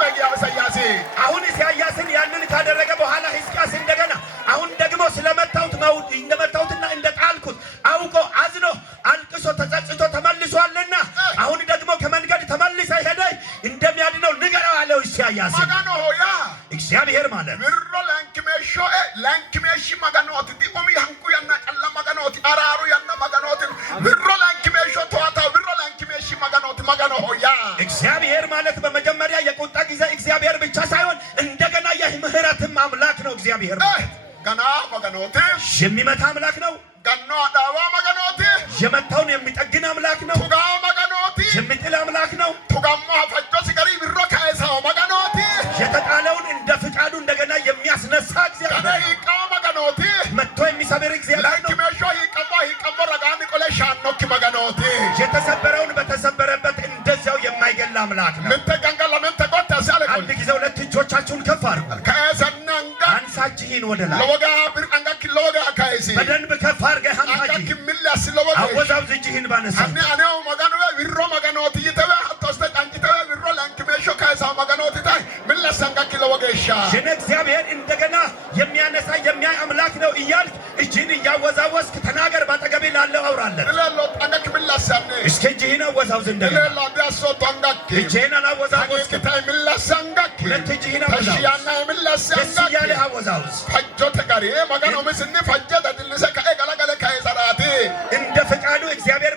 በጊያሰያሲ አሁን ኢሳያስን ያንን ካደረገ በኋላ ሕዝቅያስ እንደገና አሁን ደግሞ ስለመታውት መውድ እንደመታውትና እንደጣልኩት አውቆ አዝኖ አልቅሶ ተጸጽቶ ተመልሷልና አሁን ደግሞ ከመንገድ ተመልሰ ሄደ እንደሚያድነው ንገረው አለው ኢሳያስ። መጋኖ ሆያ እግዚአብሔር ማለት ብሮ ላንኪሜሾ ላንኪሜሺ መጋኖት ዲቆሚ ያንኩ ያና ቀላ መጋኖት አራሩ ያና መጋኖት ብሮ ላንኪሜሾ ተዋታው ብሮ ላንኪሜሺ መጋኖት መጋኖ ሆያ እግዚአብሔር ማለት በመጀመሪያ የቁጣ ጊዜ እግዚአብሔር ብቻ ሳይሆን እንደገና የምህረትም አምላክ ነው። እግዚአብሔር ማለት ገና መጋኖት የሚመታ አምላክ ነው። ገኖ አዳዋ መጋኖት የመታውን የሚጠግን አምላክ ነው። ቱጋ መጋኖት የሚጥል አምላክ ነው። ቱጋሞ ፈጆ ሲገሪ ብሮ ካይሳው መጋኖት የተጣለውን እንደ ፍቃዱ እንደገና የሚያስነሳ እግዚአብሔር ገና ይቃ መጋኖት መጥቶ የሚሰብር እግዚአብሔር ነው። ላንኪሜሾ ይቀሞ ረጋኒ ቆለሻኖክ መጋኖት የተሰበረውን በተሰበረበት እንደዚያው የማይገል አምላክ ነው። ምንተጋንጋ ለምንተቆት ያሳለ አንድ ጊዜ ሁለት እጆቻችሁን ከፍ አድርጉ። ከሰናንጋ አንሳችሁን ወደ ላይ ለወጋ ብር አንጋ ኪሎጋ ካይሲ በደንብ ከፍ አድርገህ አንጋ አንሳጅ ኪሚላስ ለወጋ አወዛውዝ እጅህን ባነሳ አኔ አኔው መጋኖ ቢሮ መጋኖት ይተበ አጥቶስተ አንጂተበ ቢሮ ላንኪሜሾ ካይሳው መጋኖት ታይ ሚላስ አንጋ ኪሎወገሻ ሽነ እግዚአብሔር እንደገና የሚያነሳ የሚያይ አምላክ ነው እያልክ እጅህን እያወዛወዝክ ተናገር። ባጠገቤ ላለው አውራለን ለሎ አንጋ ኪሚላስ አኔ እስከ እጅህን አወዛውዝ እንደገና ለሎ ዳሶ አንጋ እጅህን አላወዛወዝክ ከታይ ሚላስ አንጋ ሁለት እጅህን አወዛውዝ ታሽያና ሚላስ ደስ አንጋ እያለህ አወዛውዝ። ፈጆ ተጋሪ መጋኖ ምስኒ ፈጀ ዳድልሰ ካይ ገለገለ ካይ ሰራቲ እንደ ፍቃዱ እግዚአብሔር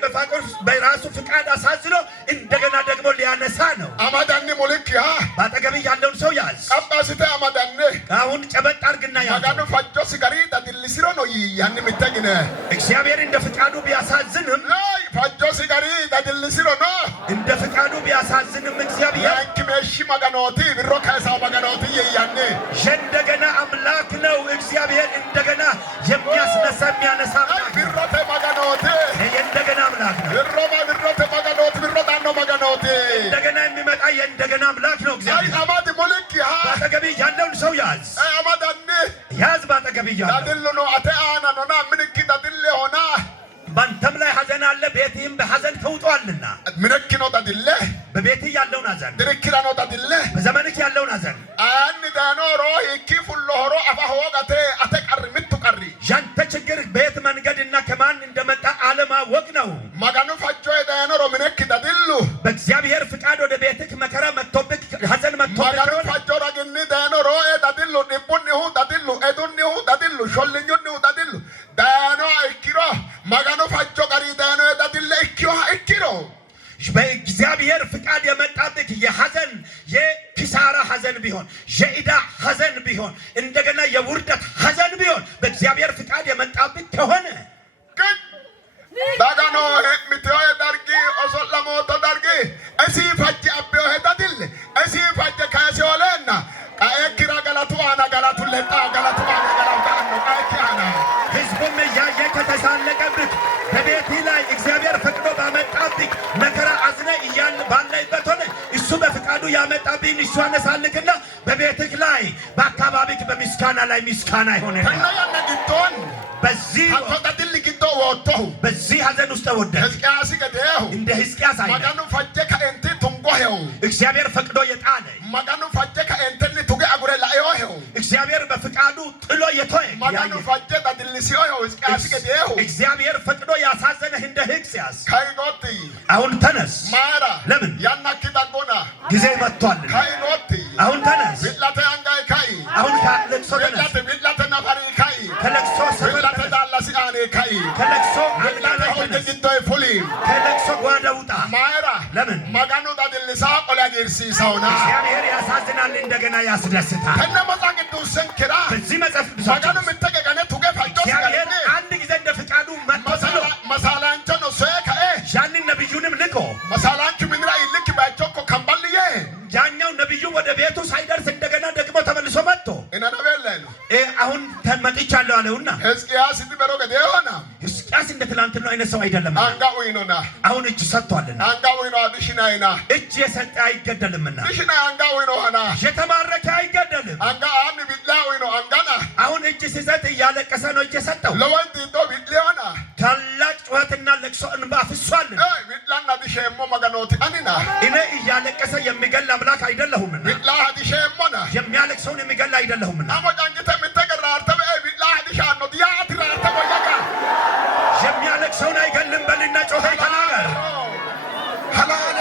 በራሱ ፍቃድ አሳዝኖ እንደገና ደግሞ ሊያነሳ ነው። አማዳኒ ሙልኪያ ባጠገብ ያለውን ሰው ያዝ። ቀባስተ አማዳኒ አሁን ጨበጥ አድርግና ያዝ። መጋኖ ፈጆ ሲገሪ ዳድልሲሮ ነው ያን ምተግነ እግዚአብሔር እንደ ፍቃዱ ቢያሳዝንም ላይ ፈጆ ሲገሪ ዳድልሲሮ ነው እንደ ፍቃዱ ቢያሳዝንም እግዚአብሔር ያንኪሜሺ መጋኖቲ ብሮ ካይሳው መጋኖቲ ያኔ እንደገና አምላክ ነው። እግዚአብሔር እንደገና የሚያስነሳ የሚያነሳ ብሮተ መጋኖቲ የእንደገና አምላክ ነው። ብሮተ መጋኖቲ ብሮታኖ መጋኖቲ እንደገና የሚመጣ የእንደገና አምላክ ነው። አይ እግዚአብሔር አማድ ሙልኪያ ባጠገብ ያለውን ሰው ያዝ። አማዳኒ ያዝ ባጠገብ ያለው ዳድል ነው አተ አና ነውና ምንኪ ዳድል ሆና ባንተም ላይ ሐዘን አለ፣ ቤትህም በሐዘን ተውጧልና። ምንኪ ነው ዳድል በቤትህ ያለውን ሐዘን፣ ድርኪራ ነው ዳድል በዘመንህ ያለውን ሐዘን አን ዳኖሮ ይኪ ፉሎ ሆሮ አፋ ሆጋቴ አተ ቀሪ ምቱ ቀሪ ያንተ ችግር ቤት መንገድና ከማን እንደመጣ አለማወቅ ነው። መጋኖ ፈጆ ዳኖሮ ምንኪ ዳድሉ በእግዚአብሔር ፍቃድ ወደ ቤትህ መከራ መጥቶብህ ሐዘን መጥቶብህ መጋኖ ፈጆ ዳግኒ ዳኖሮ ዳድሉ ዲቡኒሁ ዳድሉ ኤዱኒሁ ዳድሉ ሾልኙኒሁ ዳድሉ ዳኖ አይኪሮ መጋኖ ፈጆ ቀሪ ዳኖ ዳድለ ኢኪዮ ኢኪሮ በእግዚአብሔር ፍቃድ የመጣብህ የሐዘን የኪሳራ ሐዘን ቢሆን የዕዳ ሐዘን ቢሆን እንደገና የውርደት ሐዘን ቢሆን በእግዚአብሔር ፍቃድ የመጣብህ ከሆነ ግን ዳጋኖ ሚትዮ ዳርጊ ኦሶላሞቶ ዳርጊ እሲ ፈጅ አብዮ ሄዳድል እሲ ፈጅ ካሲዮለና ቃየኪራ ገላቱ አና ገላቱ ለጣ ገላቱ አና ገላቱ አና ቃየኪራና ሕዝቡም እያየ ከተሳለቀብህ በቤትህ ላይ እግዚአብሔር ፈቅዶ ባመጣብህ መከራ አዝነ እያል ባለይበት ሆነ እሱ በፍቃዱ ያመጣብህን እሱ አነሳልክና በቤትህ ላይ በአካባቢህ በምስጋና ላይ ምስጋና ይሆነ ከነያነ ግቶን በዚህ አቶዳድል ግቶ ወጥቶ በዚህ ሐዘን ውስጥ ወደ ሕዝቅያስ ገደው እንደ ሕዝቅያስ አይነት መጋኖ ፈጀ ከእንቲ ቱንጎሄው እግዚአብሔር ፈቅዶ የጣለ መጋኖ ፈጀ ከእንተኒ ቱገ አጉረ ላዮሄው እግዚአብሔር በፍቃዱ ጥሎ የተወ መጋኖ ፈጀ ዳድልሲዮሄው ሕዝቅያስ ገደው እግዚአብሔር ፈቅዶ ያሳዘነህ እንደ ሕዝቅያስ ካይኖቲ አሁን ተነስ። ማራ ለምን ያናኪ ዳጎና ጊዜ መጥቷል። ካይኖቲ አሁን ተነስ። ቢላተ አንጋይ ካይ አሁን ከለቅሶ ተነስ። ቢላተ ነፋሪ ካይ ከለቅሶ ሰፈር ቢላተ ዳላሲ አኔ ካይ ከለቅሶ አልጋ ላይ ቢላተ ተነስ። ሆጀ ፉሊ ከለቅሶ ጓዳ ውጣ። ማራ ለምን መጋኖ ዳድልሳ ቆላ ጌርሲ ሰውና እግዚአብሔር ያሳዝናል፣ እንደገና ያስደስታል። ከነ መጽሐፍ ቅዱስን ክራ በዚህ መጽሐፍ ቅዱስ ማጋኑ ምትገገነ ቱገ ፋጆስ እግዚአብሔር አንድ ጊዜ እንደ ፍቃዱ መጥቶ መሳላንቸ ነው ሰከ ያንን ነብዩንም ልኮ መሳላንቹ ምንራ ይልክ ባይቾኮ ከምባልየ ያኛው ነብዩ ወደ ቤቱ ሳይደርስ እንደገና ደግሞ ተመልሶ መጥቶ እና ነብያለህ አሁን ተመጥቻለሁ አለውና ሕዝቅያስ እንዲበሮ ገደዮና ሕዝቅያስ እንደ ትላንትናው አይነት ሰው አይደለም። አንጋው ይኖና አሁን እጅ ሰጥቷልና አንጋው ይኖ አዲሽናይና እጅ የሰጠ አይገደልምና ዲሽና አንጋው ይኖና የተማረከ አይገደልም። አንጋ አንድ ቢላው ይኖ አንጋና አሁን እጅ ሲሰጥ እያለቀሰ ነው እጅ የሰጠው። ለወንድ ዶ ቢሊዮና ታላቅ ጩኸትና ለቅሶ እንባ ፍሷል። ቢላና ዲሸሞ መገኖት አኒና እኔ እያለቀሰ የሚገል አምላክ አይደለሁምና ቢላ ዲሸሞና የሚያለቅሰውን የሚገል አይደለሁምና አሞጫንግተ ምተገራ አርተበ ቢላ ዲሻኖ ዲያትራ አርተበ ያጋ የሚያለቅሰውን አይገልም በልና ጮኸ ተናገር። ሐላለ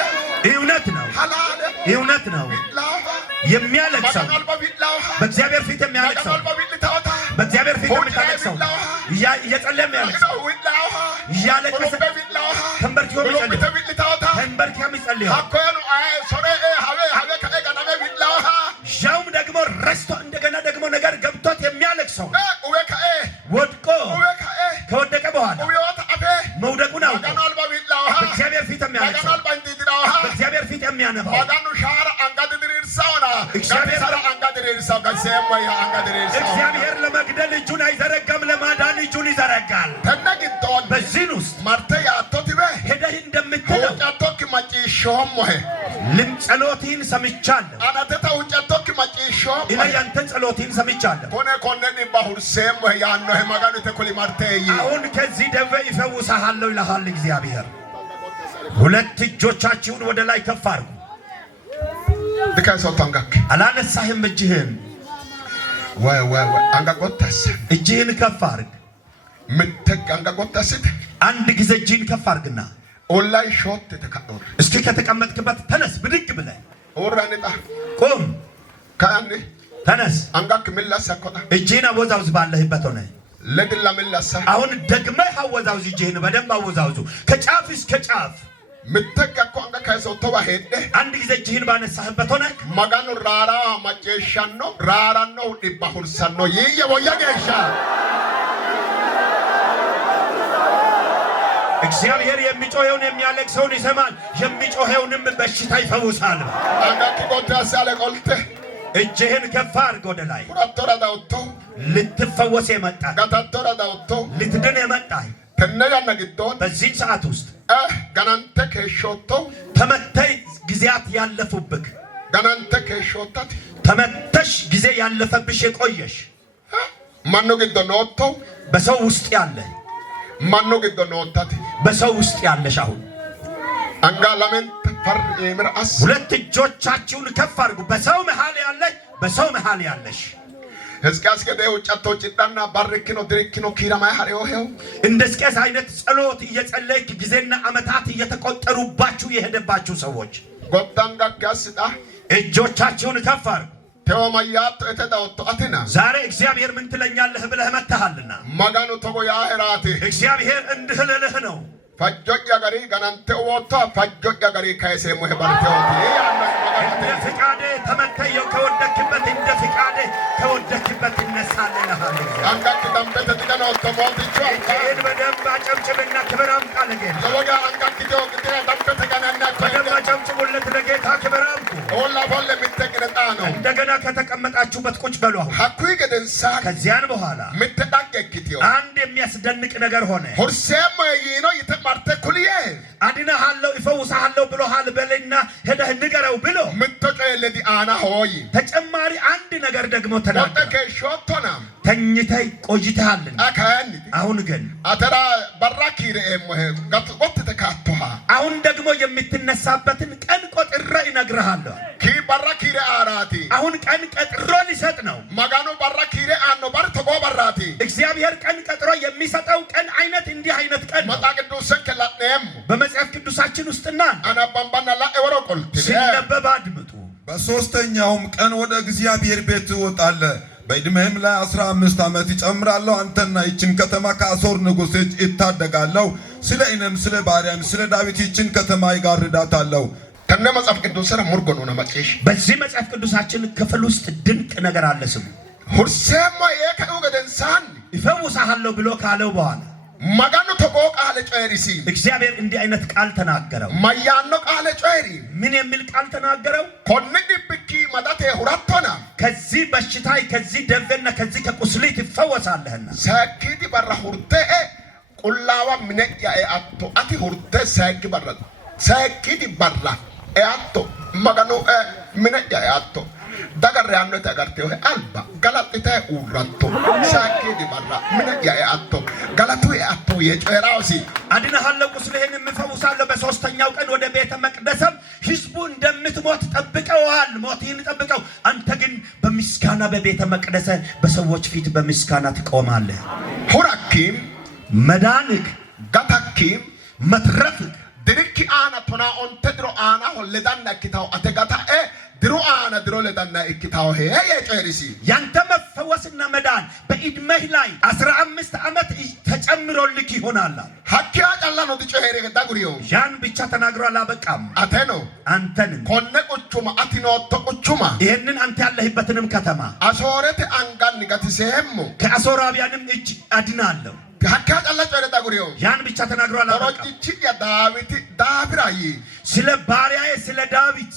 እውነት ነው፣ ሐላለ እውነት ነው። የሚያለቅሰው በእግዚአብሔር ፊት የሚያለቅሰው በእግዚአብሔር ፊት የሚያለቅሰው እየጸለየ የሚያለቅሰው እያለቀሰ ተንበርክኮ የሚጸልየው ተንበርክኮ የሚጸልየው ያውም ደግሞ ረስቶ እንደገና ደግሞ ነገር ገብቶት የሚያለቅሰው ወድቆ ከወደቀ በኋላ መውደቁን አውቆ በእግዚአብሔር ፊት የሚያለቅሰው በእግዚአብሔር ፊት የሚያነባው እግዚአብሔር ለመግደል እጁን አይዘረጋም፣ ለማዳን እጁን ይዘረጋል። በዚህን ውስጥ ሄደህ እንደምትለው ጸሎትህን ሰምቻለሁ፣ እኔ ያንተን ጸሎትህን ሰምቻለሁ። አሁን ከዚህ ደዌ ይፈውስሃለሁ ይልሃል እግዚአብሔር። ሁለት እጆቻችሁን ወደ ላይ ከፍ አድርጉ። አላነሳህም እጅህን፣ እጅህን ከፍ አድርግ። አንድ ጊዜ እጅህን ከፍ አድርግና እስኪ ከተቀመጥክበት ተነስ፣ ብድግ ብለህ ቁም፣ ተነስ። እጅህን አወዛውዝ፣ ባለህበት ሆነ። አሁን ደግመህ አወዛውዝ፣ እጅህን በደንብ አወዛውዙ ከጫፍ እስከ ጫፍ። አንድ ጊዜ እጅህን ባነሳህበት ሆነ። መጋኑ ራራ ማጨሻኖ ራራኖ ዲባሁርሰኖ ይየቦያገሻ እግዚአብሔር የሚጮኸውን የሚያለቅሰውን ይሰማል፣ የሚጮኸውንም በሽታ ይፈውሳል። አንጋኪ ቆታስ ያለ ቆልተ እጅህን ከፍ አድርግ ወደ ላይ። ቁራቶራ ዳውቶ ልትፈወስ የመጣ ጋታቶራ ዳውቶ ልትድን የመጣ ተነያና ግዶን በዚህ ሰዓት ውስጥ ጋናንተ ከሾቶ ተመተይ ጊዜያት ያለፉብክ ጋናንተ ከሾታት ተመተሽ ጊዜ ያለፈብሽ የቆየሽ ማኖ ግዶ ኖቶ በሰው ውስጥ ያለ ማኖ ግዶ ኖታት በሰው ውስጥ ያለሽ አሁን አንጋላመን ፈር የምርአስ ሁለት እጆቻችሁን ከፍ አድርጉ። በሰው መሃል ያለሽ በሰው መሃል ያለሽ ሕዝቅያስ ገደው ጫቶ ጭዳና ባርኪኖ ድሪኪኖ ኪራማይ ሐሪዮ ሄው እንደ ሕዝቅያስ አይነት ጸሎት እየጸለይክ ጊዜና ዓመታት እየተቆጠሩባችሁ የሄደባችሁ ሰዎች ጎዳንጋ ካስጣ እጆቻችሁን ከፍ አድርጉ። ተወማያት እተዳውቶ አቴና ዛሬ እግዚአብሔር ምን ትለኛለህ ብለህ መተሃልና ማጋኑ ተጎ ያህራቴ እግዚአብሔር እንዲህ ልልህ ነው። ፈጆያ ገሪ ጋናንተ ወጣ ፈጆያ ገሪ ካይሴ ሞህ ባርቴውቲ እንደ ፍቃዴ ተመተየው ከወደክበት እንደ ፍቃዴ ከወደክበት ትነሳለህ ይልሃል። አንጋክ ደምበተ ተደናው ተሞልቹ ይሄን በደንብ አጨብጭብና ክብር አምጣ ለጌታ። ለወጋ አንጋክ ዲዮ ግዴ ደምበተ ገናና በደንብ አጨብጭቡለት ለጌታ ክብር አምጡ። ወላ ፎለ ምትቀነጣ ነው። እንደገና ከተቀመጣችሁበት ቁጭ በሉ። አሁን ሐኩይ ገደንሳ ከዚያን በኋላ ምትዳቀቂቲዮ አንድ የሚያስደንቅ ነገር ሆነ። ሁርሴም ይኖ ይተማርተ ኩልዬ አድነሃለሁ ይፈውስሃለሁ ብሎሃል በልና ሄደህ ንገረው ብሎ ምትጮ ለዲ አና ሆይ ተጨማሪ አንድ ነገር ደግሞ ተናገረ። ከሾቶና ተኝተህ ቆይተሃልና አካን አሁን ግን አተራ በራኪ ረኤ ጋጥቆት ተካቶሃ አሁን ደግሞ የምትነሳበትን ቀን ቆጥሬ እነግርሃለሁ። ኪ በራኪ ረአራቲ አሁን ቀን ቀጥሮ ሊሰጥ ነው። ማጋኑ በራኪ ረአኖ በርተጎ በራቲ እግዚአብሔር ቀን ቀጥሮ የሚሰጠው ቀን አይነት እንዲህ አይነት ቀን መጣ ቅዱስን ከላኔም በመጽሐፍ ቅዱሳችን ውስጥና አናባምባና ላኤወሮ ቆልት ሲነበብ አድምጡ። በሦስተኛውም ቀን ወደ እግዚአብሔር ቤት ትወጣለህ። በዕድሜህም ላይ 15 ዓመት ይጨምራለሁ። አንተና ይችን ከተማ ከአሦር ንጉሥ እጅ እታደጋለሁ። ስለ እኔም ስለ ባሪያም ስለ ዳዊት ይችን ከተማ ይጋርዳታለሁ። ከነ መጽሐፍ ቅዱስ ስራ ሙርጎኖ ነው ማጨሽ በዚህ መጽሐፍ ቅዱሳችን ክፍል ውስጥ ድንቅ ነገር አለ ስሙ ሁርሴማ የከው ገደንሳን ይፈውሳለሁ ብሎ ካለው በኋላ ማጋኑ ተቆቃ አለ ጨሪሲ እግዚአብሔር እንዲህ አይነት ቃል ተናገረው ማያኖ ቃለ ጨሪ ምን የሚል ቃል ተናገረው ኮንዲ ብኪ መዳቴ ሁራቶና ከዚህ በሽታይ ከዚህ ደዌና ከዚህ ከቁስሊት ይፈወሳለህና ሰኪዲ በራ ሁርቴ ቁላዋ ምንያ አቶ አቲ ሁርቴ ሰኪ በራ ሰኪዲ በራ አቶ ማጋኑ ምንያ አቶ dagar yanno ta garte o alba galatita uranto sakedi barra min ya atto galatu atto ye ጨራውሲ አድነሃለሁ ቁስልህን የምፈውሳለሁ በሶስተኛው ቀን ወደ ቤተ መቅደስም ህዝቡ እንደምትሞት ጠብቀዋል ሞትህን ጠብቀው አንተ ግን በምስጋና በቤተ መቅደስ በሰዎች ፊት በምስጋና ትቆማለህ ሁራኪም መዳንክ ጋታኪም መትረፍክ ድርኪ አና ቶና ኦንተ ድሮ አና ሆለዳና ኪታው አተጋታ ድሮ አና ድሮ ለዳና እኪታው ሄ የጨሪሲ ያንተ መፈወስና መዳን በእድሜህ ላይ 15 ዓመት ተጨምሮልክ ይሆናል ሐኪያ ጫላ ነው ዲጨሄሬ ገዳጉሪዮ ያን ብቻ ተናግሮ አላበቃም አተኖ አንተን ኮነቁቹማ አቲኖ ተቁቹማ ይሄንን አንተ ያለህበትንም ከተማ አሶረተ አንጋን ገትሰም ከአሶራቢያንም እጅ አድናለሁ ሐኪያ ጫላ ጨሬ ገዳጉሪዮ ያን ብቻ ተናግሮ አላበቃም ሮጭቺ ዳዊት ዳብራይ ስለ ባሪያዬ ስለ ዳዊት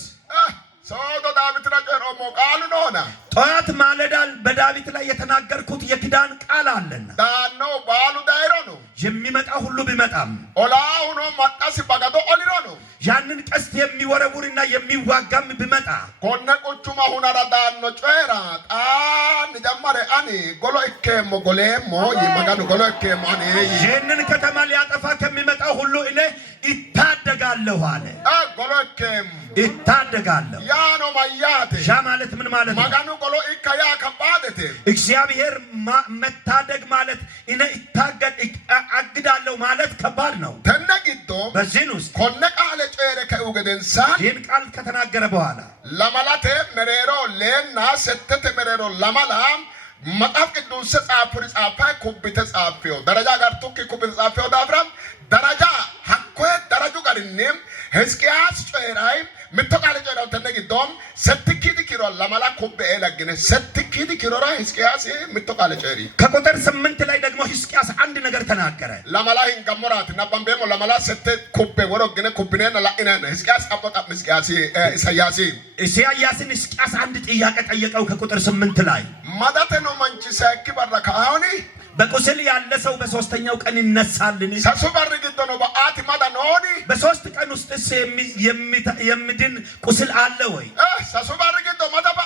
ሶዶ ዳዊት ረጨሮ ሞቃሉ ነውና ጧት ማለዳል በዳዊት ላይ የተናገርኩት የኪዳን ቃል አለና ዳኖ ባሉ ዳይሮ ነው የሚመጣ ሁሉ ቢመጣም ኦላው ነው ማጣስ ባጋዶ ኦሊሮ ነው ያንን ቀስት የሚወረውርና የሚዋጋም ቢመጣ ኮነቆቹማ ሁናራ ዳኖ ጨራ ጣን ጀማረ አኒ ጎሎ እከሞ ጎሌሞ ይማጋኑ ጎሎ እከሞ አኒ ይህንን ከተማ ሊያጠፋ ከሚመጣ ሁሉ እኔ ይታደጋለሁ አለ ጎሎ እከም ይታደጋለሁ ያ ነው ማያቴ ያ ማለት ምን ማለት ነው ማጋኑ ጎሎ ኢካያ ከባደቴ እግዚአብሔር መታደግ ማለት እኔ ይታገድ አግዳለሁ ማለት ከባድ ነው ተነግዶ በዚህ ውስጥ ኮነቃለ ጨሬ ከኡገደንሳ ይህን ቃል ከተናገረ በኋላ ለማላቴ መሬሮ ለና ሰተተ መሬሮ ለማላም መጽሐፍ ቅዱስ ጻፍሪ ጻፋ ኩብተ ጻፈው ደረጃ ጋር ቱክ ኩብተ ጻፈው ዳብራም ደረጃ ሐቆ ደረጁ ጋርንም ሕዝቅያስ ጨራይ ምትቃለ ጨራው ተነግዶም ሰትኪድ ኪሮ ለማላ ኩብ ኤለግነ ሰትኪድ ኪሮራ ሕዝቅያስ ምትቃለ ጨሪ ከቁጥር 8 ላይ ደግሞ ሕዝቅያስ አንድ ነገር ተናገረ ለማላህን ገሞራት ነባምበሞ ለማላ ሰተ ኩብ ወሮግነ ኩብነና ለኢናና ሕዝቅያስ አቆጣ ኢሳያስን ሕዝቅያስ አንድ ጥያቄ ጠየቀው ከቁጥር 8 ላይ ማዳተ ነው መንቺ ሰኪ በረካውኒ በቁስል ያለ ሰው በሶስተኛው ቀን ይነሳልን ሰሱ በርግቶ ነው በአት ማዳኖኒ በሶስት ቀን ውስጥስ የሚድን ቁስል አለ ወይ ሰሱ በርግቶ ማዳባ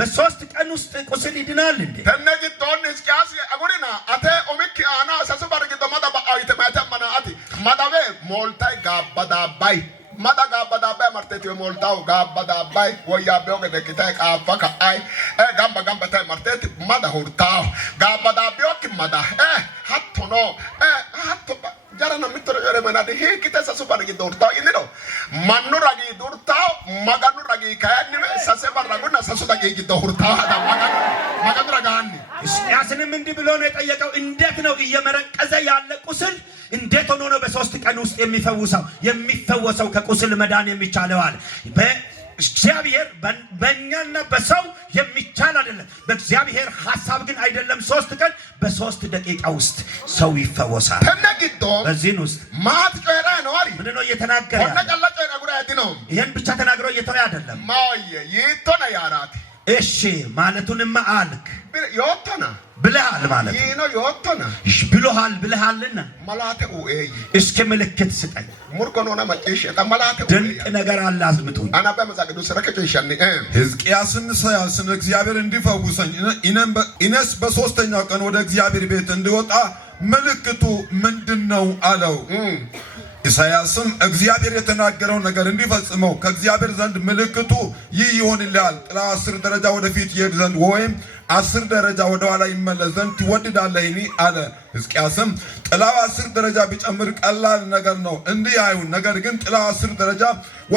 በሶስት ቀን ውስጥ ቁስል ይድናል እንዴ ተነግቶን እስኪያስ አጉሪና አተ ኦሚክ አና ሰሱ በርግቶ ማዳባ አይተማተ ማናአቲ ማዳበ ሞልታይ ጋባዳባይ ማዳጋ ባዳባ ማርቴት ሞልታው ጋባዳባይ ወያበው ገደክታ ቃፋካ አይ ጋምባ ታይ ማርቴት ማዳ ሁርታው ጋባዳቢው ኪማዳ ሀቶ ነው ሀቶ ጃራና ምትረገረ መናደ ሄኪተ ሰሱ ባርጊ ዶርታው ይልዶ ማኑ ራጊ ዶርታው ማጋኑ ራጊ ካያኒ ሰሰ ባራጉና ሰሱ ዳጊ ዶርታው አዳ ማጋኑ ራጋኒ ኢሳያስንም እንዲህ ብሎ ነው የጠየቀው እንዴት ነው እየመረቀዘ ያለ ቁስል እንዴት ሆኖ ነው በሶስት ቀን ውስጥ የሚፈወሰው ከቁስል መዳን የሚቻለው አለ በእግዚአብሔር በእኛና በሰው የሚቻል አይደለም በእግዚአብሔር ሐሳብ ግን አይደለም 3 ቀን በ3 ደቂቃ ውስጥ ሰው ይፈወሳል ተነግዶ በዚህ ውስጥ ማት ጨራ ነው አሪ ምንድነው እየተናገረ ወነቀላ ጨራ ጉራቲ ነው ይሄን ብቻ ተናግሮ እየተወ አይደለም ማየ ይቶና ያራት እሺ ማለቱንማ አልክ ይወጣና ብለሃል ማለት ይሄ ነው ይወጣና ብለሃልና ማላተው እስከ ምልክት ስጠኝ ሙርኮኖና ማጨሽ ተማላተው ድንቅ ነገር አለ አዝምጡኝ አና በመዛገዱ ሰረከቸው ይሻኒ ሕዝቅያስን ኢሳያስን እግዚአብሔር እንዲፈውሰኝ ኢነስ በሶስተኛው ቀን ወደ እግዚአብሔር ቤት እንዲወጣ ምልክቱ ምንድነው አለው ኢሳያስም እግዚአብሔር የተናገረው ነገር እንዲፈጽመው ከእግዚአብሔር ዘንድ ምልክቱ ይህ ይሆንልሃል ጥላ 10 ደረጃ ወደፊት ይሄድ ዘንድ ወይም 10 ደረጃ ወደ ኋላ ይመለስ ዘንድ ትወድዳለህኒ አለ ሕዝቅያስም ጥላው 10 ደረጃ ቢጨምር ቀላል ነገር ነው እንዲህ አይሁን ነገር ግን ጥላው 10 ደረጃ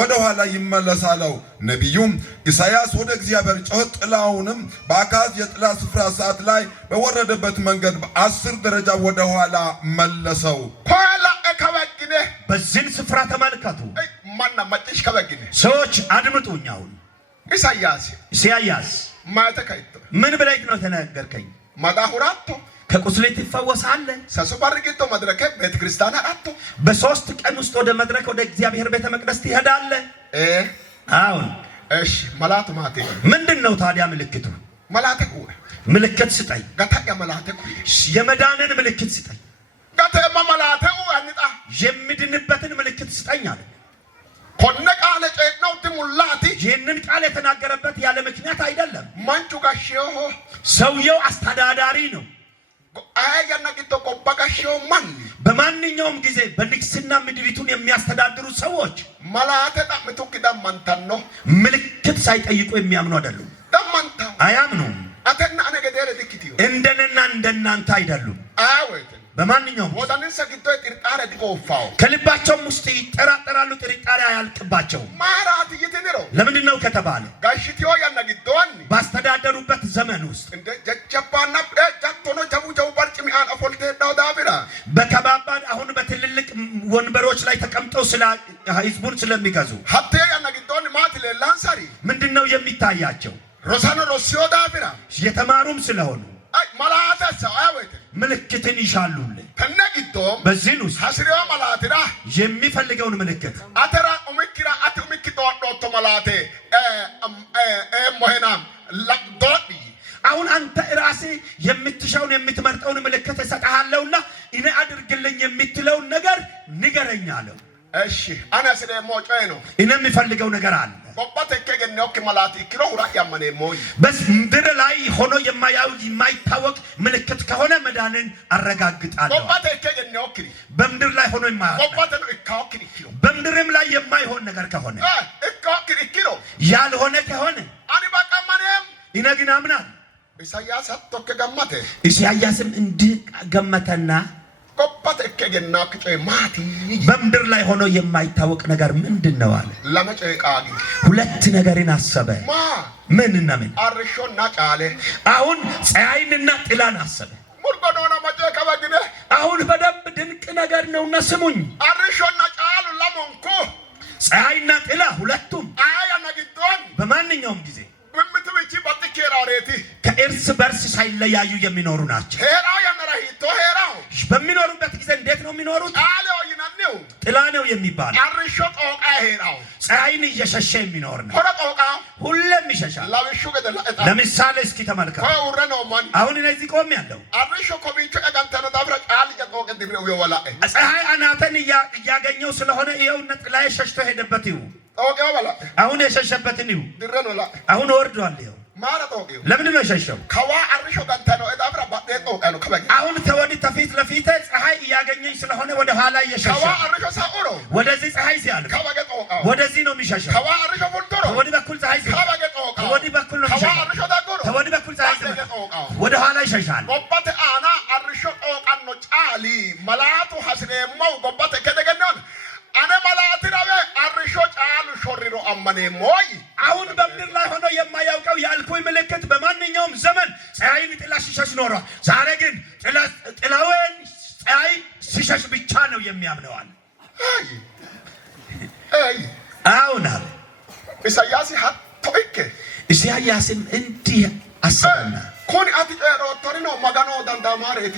ወደ ኋላ ይመለሳለው ነብዩም ኢሳያስ ወደ እግዚአብሔር ጮኸ ጥላውንም በአካዝ የጥላ ስፍራ ሰዓት ላይ በወረደበት መንገድ 10 ደረጃ ወደ ኋላ መለሰው ኋላ ከወግነ በዚህ ስፍራ ተመልከቱ ማና ማጭሽ ከበግነ ሰዎች አድምጡኝ አሁን ኢሳያስ ማተከይቶ ምን ብለህ ነው ተናገርከኝ ማዳሁራቶ ከቁስሌ ትፈወሳለህ ሰሱባርቂቶ መድረከ ቤተክርስቲያን አራቶ በሶስት ቀን ውስጥ ወደ መድረክ ወደ እግዚአብሔር ቤተ መቅደስ ትሄዳለህ አሁን እሺ መላቱ ማቴ ምንድነው ታዲያ ምልክቱ መላተቁ ምልክት ስጠኝ ጋታያ መላተቁ የመዳንን ምልክት ስጠኝ ጋታያ መላተቁ አንጣ የምድንበትን ምልክት ስጠኝ አለ ኮነ ቃል ጨነው ትሙላቲ ይህንን ቃል የተናገረበት ያለ ምክንያት አይደለም ማንቹ ጋሽዮ ሰውየው አስተዳዳሪ ነው አያያና ጊቶ ቆባጋሽዮ ማን በማንኛውም ጊዜ በንግስና ምድሪቱን የሚያስተዳድሩ ሰዎች መላተ ጣምቱ ከዳማንታኖ ምልክት ሳይጠይቁ የሚያምኑ አይደሉም ዳማንታ አያምኑም አተና አነገደረ ዲክቲዮ እንደነና እንደናንተ አይደሉም አወት በማንኛውም ወዳንን ሰግቶ ጥርጣሬ ዲቆፋው ከልባቸው ውስጥ ይጠራጠራሉ ጥርጣሬ አያልቅባቸው ማራት ይተነሮ ለምንድን ነው ከተባለ ጋሽቲዮ ያናግዶን ባስተዳደሩበት ዘመን ውስጥ እንደ ጀጀባና ጃቶኖ ጀቡ ባርጭሚያን አፎልተ ዳውዳብራ በከባባድ አሁን በትልልቅ ወንበሮች ላይ ተቀምጠው ስለ ህዝቡን ስለሚገዙ ሀቴ ያናግዶን ማት ለላንሳሪ ምንድነው የሚታያቸው ሮሳኖ ሮሲዮ ዳብራ የተማሩም ስለሆኑ አይ መላተ ሰአወት ምልክትን ይሻሉ ተነግዶ በዚህ ነው ሐስሪዮ መላተራ የሚፈልገውን ምልክት አተራ ኡምኪራ አቱምኪ ዶዶ መላቴ ሞሄናም ለዶዲ አሁን አንተ ራሴ የምትሻውን የምትመርጠውን ምልክት እሰጥሃለሁና እኔ አድርግልኝ የምትለውን ነገር ንገረኝ አለው እሺ አናስ ደግሞ ጮይ ነው እኔ የሚፈልገው ነገር አለ ቆባተከ ገነው ከመላቲ ክሮ ሁራ ያመነ ሞይ በስ ምድር ላይ ሆኖ የማይታወቅ ምልክት ከሆነ መዳንን አረጋግጣለሁ ቆባተከ ገነው ክሪ በምድር ላይ ሆኖ ቆባተኑ እካው ክሪ ኪሎ በምድርም ላይ የማይሆን ነገር ከሆነ እካው ክሪ ኪሎ ያልሆነ ከሆነ አኒ ባቃማንም ይነግና ምናል ኢሳያስ አጥቶከ ገመተ ኢሳያስም እንዲህ ገመተና ቆባተከ ገነው ከጮይ ማቲ በምድር ላይ ሆኖ የማይታወቅ ነገር ምንድነው አለ ለመጨቃጊ ሁለት ነገርን አሰበ ማ ምንና ምን አርሾና ጫለ አሁን ፀሐይንና ጥላን አሰበ ሙርጎዶና መጨቃባግነ አሁን በደንብ ድንቅ ነገር ነውና ስሙኝ አርሾና ጫሉ ለሞንኩ ፀሐይና ጥላ ሁለቱም አያና ግዶን በማንኛውም ጊዜ ምምትብቺ ባጥኬራውሬቲ ከእርስ በርስ ሳይለያዩ የሚኖሩ ናቸው ሄራው ያነራሂቶ ሄራው በሚኖሩበት ጊዜ እንዴት ነው የሚኖሩት አለው ይናነው ጥላ ነው የሚባለው አርሾ ጦቃ ሄራው ፀሐይን እየሸሸ የሚኖር ነው ሆረ ጦቃ ሁሉም ይሸሻል ላብሹ ገደላ እጣ ለምሳሌ እስኪ ተመልከቱ ወረ ነው ማን አሁን እነዚህ ቆም ያለው አርሾ ኮሚቹ ቀጋንተነ ዳብራ ቃል የጦቀ ድብሬው ይወላ ፀሐይ አናተን እያገኘው ስለሆነ ይኸው ጥላዬ ሸሽቶ ሄደበት ይው ጦቄው በላ አሁን የሸሸበትን ይው ድረኖላ አሁን ወርዷል ይው ማራ ጦቄው ለምንድን ነው የሸሸው ከዋ አርሾ ጋንተነ ዳብራ ባጤ ጦቀ ነው ከበግ አሁን ተወዲ ተፊት ለፊት ፀሐይ እያገኘኝ ስለሆነ ወደ ኋላ እየሸሸ ከዋ አርሾ ሳኡሮ ወደዚህ ፀሐይ ሲያልፍ ከበግ ጦቃው ወደዚህ ነው የሚሸሸው ከዋ አርሾ ፉልቶሮ ወዲ በኩል ፀሐይ ሲያልፍ ከበግ ጦቃው ወዲ በኩል ነው ከዋ የሚሸሸው አርሾ ዳጎሮ ወዲ በኩል ፀሐይ ሲያልፍ ወደ ኋላ ይሸሻል ጎባተ አና አርሾ ጦቃን ነው ጫሊ መላቱ ሐስኔማው ጎባተ ከደገነን አነ መላቲ ረበ አርሾ ጫሉ ሾሪሮ አመኔ ሞይ አሁን በምድር ላይ ሆኖ የማያውቀው ያልኩኝ ምልክት በማንኛውም ዘመን ፀሐይን ጥላ ሲሸሽ ኖሯል ዛሬ ግን ጥላውን ፀሐይ ሲሸሽ ብቻ ነው የሚያምነዋል አይ አሁን ኢሳያስ ሀቶይከ ኢሳያስም እንዲህ አሰበና ኮን አትጨሮ ቶሪኖ ማጋኖ ዳንዳማሬቲ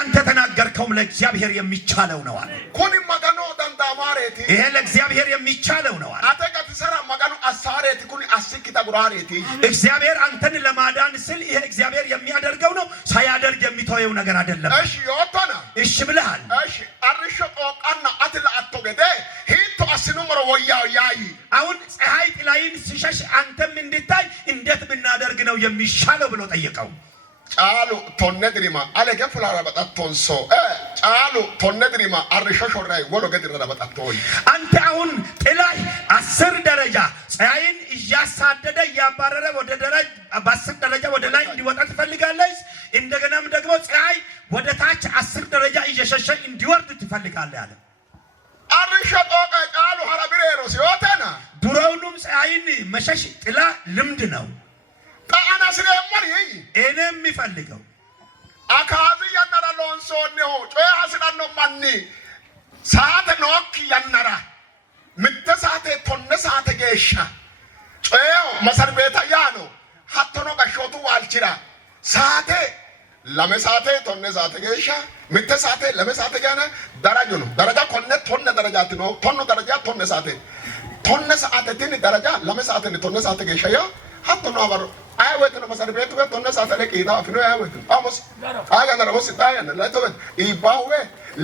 አንተ ተናገርከውም ለእግዚአብሔር የሚቻለው ነው አለ ኮን ማጋኖ ዳንዳማሬቲ ይሄ ለእግዚአብሔር የሚቻለው ነው አለ አተጋት ሰራ ማጋኖ አሳሬቲ ኩኒ አስኪታ ጉራሬቲ እግዚአብሔር አንተን ለማዳን ስል ይሄ እግዚአብሔር የሚያደርገው ነው ሳያደርግ የሚተወው ነገር አይደለም እሺ ይወጣና እሺ ብለሃል እሺ አርሾ ጦቃና አትላ አትገደ ሂቶ አስኑምሮ ወያው ያይ አሁን ፀሐይ ጥላይን ሲሸሽ አንተም እንድታይ እንዴት ብናደርግ ነው የሚሻለው ብሎ ጠየቀው ጫሉ ቶነድሪማ አለገ ፍላራ በጣቶንሶ ጫሉ ቶነድሪማ አርሾ ሾራይ ወሎ ገድራ በጣቶይ አንተ አሁን ጥላይ 10 ደረጃ ፀሐይን እያሳደደ እያባረረ ወደ ደረጃ በ10 ደረጃ ወደ ላይ እንዲወጣ ትፈልጋለህ እንደገናም ደግሞ ፀሐይ ወደ ታች 10 ደረጃ እየሸሸ እንዲወርድ ትፈልጋለህ አለ አርሾ ጦቃ ጫሉ ሐራብሬሮ ሲወተና ድሮውንም ፀሐይን መሸሽ ጥላ ልምድ ነው ታአና ስለማር ይይ እኔም የሚፈልገው አካዚ ያናራሎን ሶኔው ጮያ ሐስናን ነው ማኒ ሰዓት ኖክ ያናራ ምተሳቴ ቶነሳቴ ጌሻ ጨው መሰር ቤታ ያኖ ሀቶኖ ቀሾቱ ዋልችራ ሳቴ ለመሳቴ ቶነሳቴ ጌሻ ምተሳቴ ለመሳቴ ጋነ ደረጃ ነው ደረጃ ኮነ ቶነ ደረጃት ነው ቶነ ደረጃ ቶነሳቴ ቶነሳቴ ትን ደረጃ ለመሳቴ ቶነሳቴ ጌሻ ያ ሀቶኖ አበሩ አይወት ነው መሰር ቤቱ ቶነሳቴ ለቂዳ አፍኖ አይወት አሞስ አጋና ነው ሲታየን ለቶበት ይባውዌ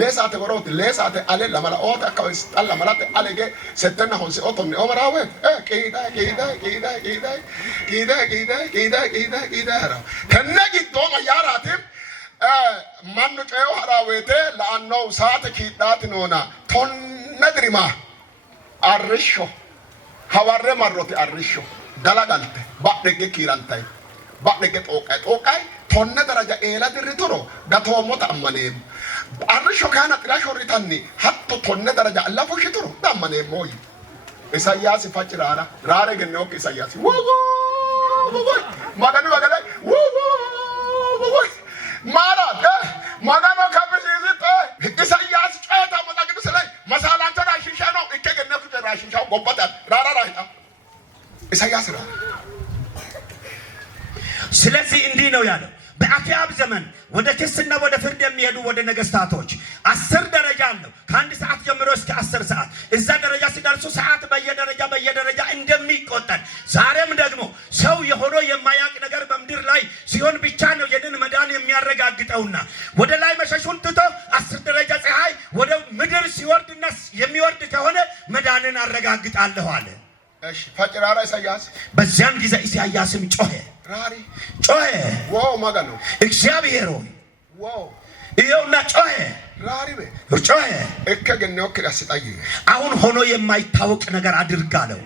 ለሳቴ ወሮት ለሳቴ አለ ለማላ ኦታ ካውስ ጠላ ማላቴ አለገ ሰተና ሆንሲ ኦቶን ኦመራዌ ቂዳ ከነጊ ዶማ ያራቲም ማኑ ጨው ሐራዌቴ ለአንው ሳተ ኪዳት ነውና ቶነድሪማ አርሾ ሐዋረ ማሮት አርሾ ገላጋልተ ባደገ ኪራንታይ ባደገ ጦቃይ ቶነ ደረጃ ኤላ ድሪቶሮ ጋቶሞት አመኔም አርሾ ካና ጥራሾ ሪታኒ ሀቶ ቶነ ደረጃ አላፎሽ ትሩ ዳመኔ ሞይ ኢሳያስ ፈጭራራ ራረ ገነው ኢሳያስ ወዎ ማጋኑ ማጋላይ ወዎ ማራ ማጋኑ ካብሲዝት ኢሳያስ ጨታ መጣቅዱ ስለይ መሳላንተ ራሽሻ ነው እከገነፍ ራሽሻው ጎበጣ ራራ ራይታ ኢሳያስ ራ ስለዚህ እንዲህ ነው ያለው በአክዓብ ዘመን ወደ ክስና ወደ ፍርድ የሚሄዱ ወደ ነገስታቶች 10 ደረጃ አለው ከአንድ ሰዓት ጀምሮ እስከ 10 ሰዓት እዛ ደረጃ ሲደርሱ ሰዓት በየደረጃ እንደሚቆጠር ዛሬም ደግሞ ሰው የሆነ የማያቅ ነገር በምድር ላይ ሲሆን ብቻ ነው የድን መዳን የሚያረጋግጠውና ወደ ላይ መሸሹን ትቶ 10 ደረጃ ፀሐይ ወደ ምድር ሲወርድና የሚወርድ ከሆነ መዳንን አረጋግጣለሁ አለ። እሺ ፈጭራራ ኢሳያስ በዚያን ጊዜ ኢሳያስም ጮኸ ራሪ ጮኸ ዋው ማጋኑ እግዚአብሔር ሆይ ዋው ይኸውና ጮኸ ራሪ ጮኸ እከገነው ክዳስጣይ አሁን ሆኖ የማይታወቅ ነገር አድርጋለሁ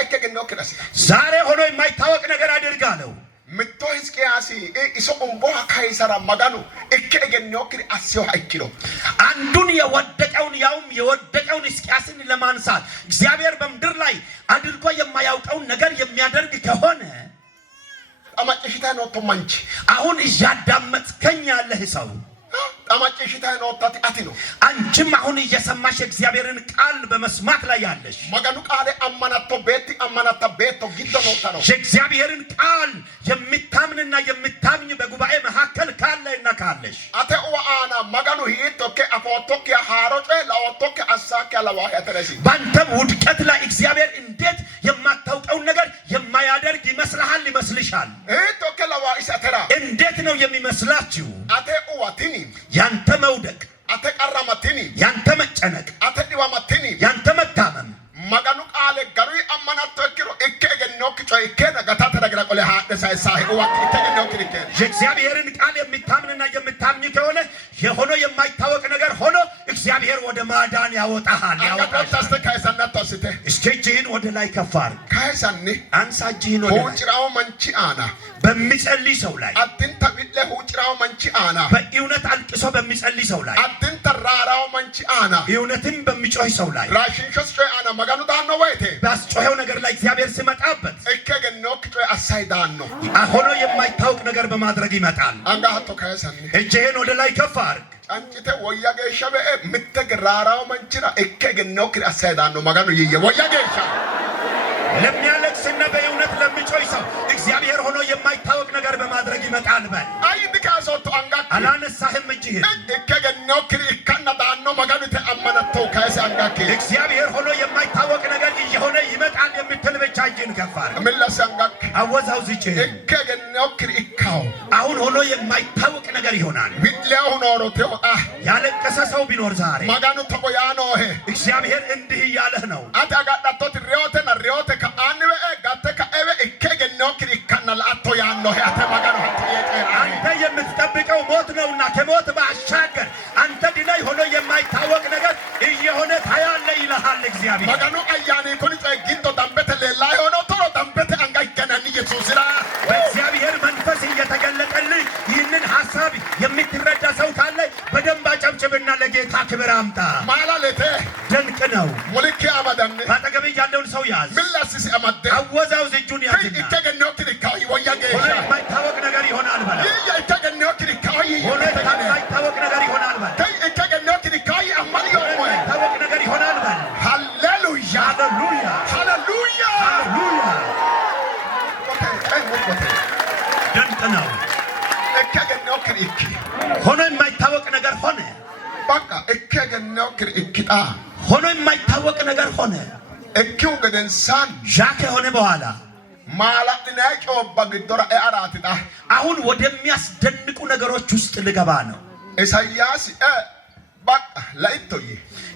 እከገነው ክዳስጣ ዛሬ ሆኖ የማይታወቅ ነገር አድርጋለሁ ምቶ ሕዝቅያስ ኢሶ ኦምቦ ካይሰራ ማጋኑ እከገነው ክዳስዮ አይችሎ አንዱን የወደቀውን ሕዝቅያስን ለማንሳት እግዚአብሔር በምድር ላይ አድርጎ የማያውቀውን ነገር የሚያደርግ ከሆነ አማጭሽታ ነው ተማንቺ አሁን እያዳመጥከኝ ያለህ ሰው አማጭሽታ ነው ታቲ ነው አንቺም አሁን እየሰማሽ እግዚአብሔርን ቃል በመስማት ላይ ያለሽ ማጋኑ ቃል አማናቶ ቤቶ ጊዶ ነው ታነው የእግዚአብሔርን ቃል የሚታምንና የምታምኝ በጉባኤ መካከል ካለና ካለሽ አተኦ አና ማጋኑ ሂቶከ አፎቶከ ሃሮጨ ላኦቶከ አሳከ ለዋህ ያተረሲ ባንተም ውድቀት ላይ እግዚአብሔር እንዴት የማታውቀው ነገር የማያደርግ ይመስልሻል ሂቶከ ለዋህ ይሰተራ እንዴት ነው የሚመስላችሁ አተኦ ዋቲኒ ያንተ መውደቅ አተቀራማቲኒ ያንተ መጨነቅ አተዲዋማቲኒ ያንተ መታመም ማጋኑ ቃል ገሩ አማናቶ እክሮ እከገነው ክጮይ ከነ ጋታ ተደግራ ቆለ ሃደሳይ ወቅ እከገነው ክሪከ የእግዚአብሔርን ቃል የሚታምንና የምታምኝ ከሆነ የሆነ የማይታወቅ ነገር ሆኖ እግዚአብሔር ወደ ማዳን ያወጣሃል ያወጣስተ ካይሰናቶ ስተ እስከጂን ወደ ላይ ከፋር ካይሰኒ አንሳጂን ወደ ሁጭራው መንቺ አና በሚጸልይ ሰው ላይ አጥንተ ቢለ ሁጭራው መንቺ አና በእውነት አልቅሶ በሚጸልይ ሰው ላይ አጥንተ ራራው መንቺ አና እውነትን በሚጮህ ሰው ላይ ራሽንሾስ ጮይ አና ማጋኑ ዳኖ ወይቴ ባስጮኸው ነገር ላይ እግዚአብሔር ሲመጣበት እከገነው ክጮይ አሳይ ዳኖ ሆኖ የማይታወቅ ነገር በማድረግ ይመጣል አንጋ ሀቶ ካይሰኒ እጅህን ወደ ላይ ከፍ አድርግ አንቺተ ወያገሻ ምትግራራው መንቺራ እከገነው ክሪ አሳይ ዳኖ ማጋኑ ይየ ወያገሻ ለሚያለቅስና በእውነት ለሚጮህ ሰው እግዚአብሔር ሆኖ የማይታወቅ ነገር በማድረግ ይመጣል በል አይ ዲካሶቶ አንጋክ አላነሳህም እጅህን እከገነው ክሪ ከና ዳኖ ማጋኑ ተአመነቶ ካይሰ አንጋክ እግዚአብሔር ሆኖ የማይታወቅ ነገር እየሆነ ይመጣል የምትል ብቻ እጅህን ከፍ አድርግ ምላስ አንጋክ አወዛው ዝጭህ እከገነው ክሪ ካው አሁን ሆኖ የማይታወቅ ነገር ይሆናል ቢለው ኖሮ ተው ያለቀሰ ሰው ቢኖር ዛሬ ማጋኑ ተቆያኖ እግዚአብሔር እንዲህ እያለህ ነው አታጋዳቶ ሪዮተ ከአንበ ጋተ ከአበ እከገነው ክሪ ከናል አቶ ያኖ ያተ ማጋኑ አንተ የምትጠብቀው ሞት ነውና ከሞት ባሻገር አንተ ድላይ ሆኖ የማይታወቅ ነገር እየሆነ ታያለ ይልሃል እግዚአብሔር ማጋኑ አያኔ ኮን ጸጊንቶ ዳምበተ ለላይ ሆኖ ቶሎ ዳምበተ አንጋይከናን ኢየሱስ ራ በእግዚአብሔር መንፈስ እየተገለጠልህ ይህንን ሐሳብ የምትረዳ ሰው ካለ በደንብ አጨብጭብና ለጌታ ክብር አምጣ ማላለቴ ድንቅ ነው ሙልኪ አማዳን ባጠገብ ያለውን ሰው ያዝ ምላስስ አማደ አወዛውዝ እጁን ያዝና እከገነው ክሪ ካው ወያገሻ የማይታወቅ ነገር ይሆናል በላ እከገነው ክሪ ካው የማይታወቅ ነገር ይሆናል በላ እከገነው ክሪ ካው አማን የማይታወቅ ነገር ይሆናል በላ ሃሌሉያ እከገነው ክሪክ ሆኖ የማይታወቅ ነገር ሆነ። በቃ እከገነው ክሪክታ ሆኖ የማይታወቅ ነገር ሆነ። እኪው ገደንሳን ዣክ የሆነ በኋላ ማላጥና ጮባ ግዶራ አራትዳ አሁን ወደሚያስደንቁ ነገሮች ውስጥ ልገባ ነው። ኢሳይያስ በቃ ለይቶይ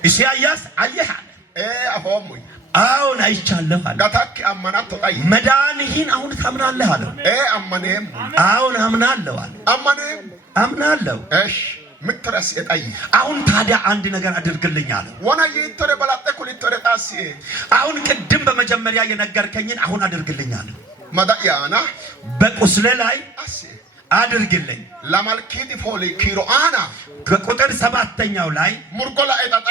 ኢሳይያስ አየህ አፎሙኝ አሁን አይቻለሁ አለ። ጋታክ አማናቶ ጣይ መዳንህን አሁን ታምናለህ አለ። አማኔም አሁን አምናለሁ አለ። አማኔም አምናለሁ። እሺ ምትረስ እጣይ አሁን ታዲያ አንድ ነገር አድርግልኝ አለ። ወና ይተረ በላጠ ኩሊተረ ጣሲ አሁን ቅድም በመጀመሪያ የነገርከኝን አሁን አድርግልኝ አለ። መዳያና በቁስሌ ላይ አሲ አድርግልኝ ለማልኪዲ ፎሊ ኪሮአና ከቁጥር 7ኛው ላይ ሙርጎላ አይጣጣ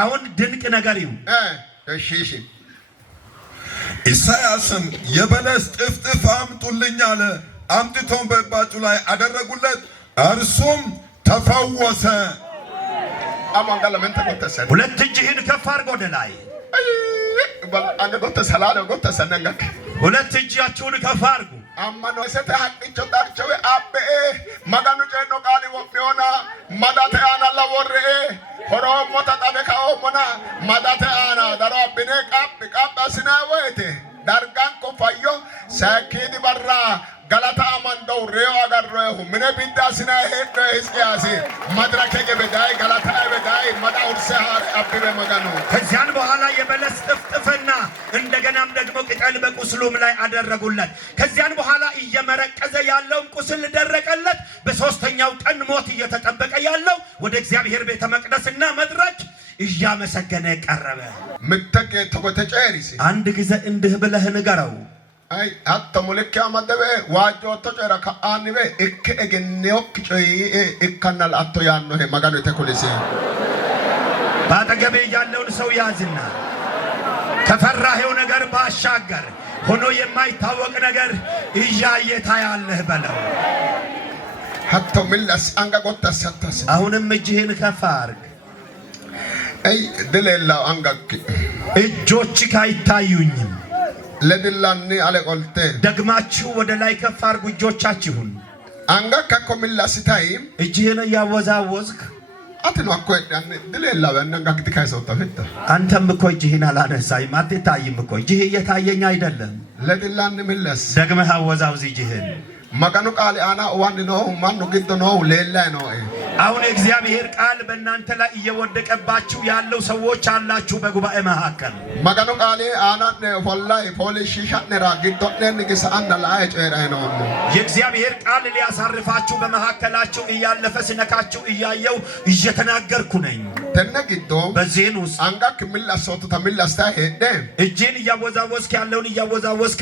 አሁን ድንቅ ነገር ይሁን። እሺ ኢሳያስም የበለስ ጥፍጥፍ አምጡልኝ አለ። አምጥተው በእባጩ ላይ አደረጉለት፣ እርሱም ተፈወሰ። አማንጋለ መንተ ጎተሰ ሁለት እጅህን ከፍ አድርጎ ወደ ላይ አንገ ጎተሰ ላለ ጎተሰ ነንገክ ሁለት እጃችሁን ከፍ አድርጉ። አማኖ ሰተ ሐቅቾ ዳርቸው አበ ማጋኑ ጨኖ ቃሊ ወሚዮና ማዳተ አና ለወረ ሆሮሞ ተጣበካኦ ሞና ማዳተ አና ዳራ ቢኔ ቃብ አስና ወይቴ ዳርጋን ኮፋዮ ሳኪዲ በራ ገላታ አማንደው ሬዮ አጋረሁ ምን ቢዳስና ሄዶ ሕዝቅያስ መድረከ ገበዳይ ገላታ በዳይ መዳውር ሰሃር አብበ መጋኑ ከዚያን በኋላ የበለስ ጥፍጥፍና እንደገናም ደግሞ ቅጠል በቁስሉም ላይ አደረጉለት። ከዚያን በኋላ እየመረቀዘ ያለው ቁስል ደረቀለት። በሶስተኛው ቀን ሞት እየተጠበቀ ያለው ወደ እግዚአብሔር ቤተ መቅደስና መድረክ እያመሰገነ ቀረበ። ምተከ ተቆተጨሪሲ አንድ ጊዜ እንዲህ ብለህ ንገረው። አይ አቶ ሙልኪያ መደበ ዋጆ ተጨራ ከአንበ እከ እገኔው ጭይ እከናል አቶ ያኖ መጋኑ ተኩልሲ ባጠገቤ ያለውን ሰው ያዝና ከፈራሄው ነገር ባሻገር ሆኖ የማይታወቅ ነገር እያየ ታያለህ በለው። ሀቶ ሚላስ አንጋ ጎተሰ ተስ አሁንም እጅህን ከፍ አድርግ። አይ ድሌላው አንጋክ እጆችህ አይታዩኝም። ለድላኒ አለቆልቴ ደግማችሁ ወደ ላይ ከፍ አድርጉ እጆቻችሁን። አንጋካ ኮሚላስታይም እጅህን እያወዛወዝክ አትሎ አቆያን ድሌላው አንጋክ ትካይሰው ተፈታ አንተም እኮ እጅህን አላነሳይም አትታይም እኮ እጅህ እየታየኝ አይደለም። ለድላኒ ሚላስ ደግመህ አወዛውዝ እጅህን። መቀኑ ቃል አና ዋን ነው ማኑ ግድ ነው ሌላ ነው። አሁን እግዚአብሔር ቃል በእናንተ ላይ እየወደቀባችሁ ያለው ሰዎች አላችሁ በጉባኤ መካከል። መቀኑ ቃል አና ፎላይ ፖሊሽ ሻነራ ግዶነን ንግስ አንዳ ላይ ጨራይ ነው። የእግዚአብሔር ቃል ሊያሳርፋችሁ በመካከላችሁ እያለፈ ሲነካችሁ እያየው እየተናገርኩ ነኝ። ተነግዶ በዚህን ውስጥ አንጋክ ሚላሶቱ ተሚላስታ ሄደ እጄን እያወዛወዝክ ያለውን እያወዛወዝክ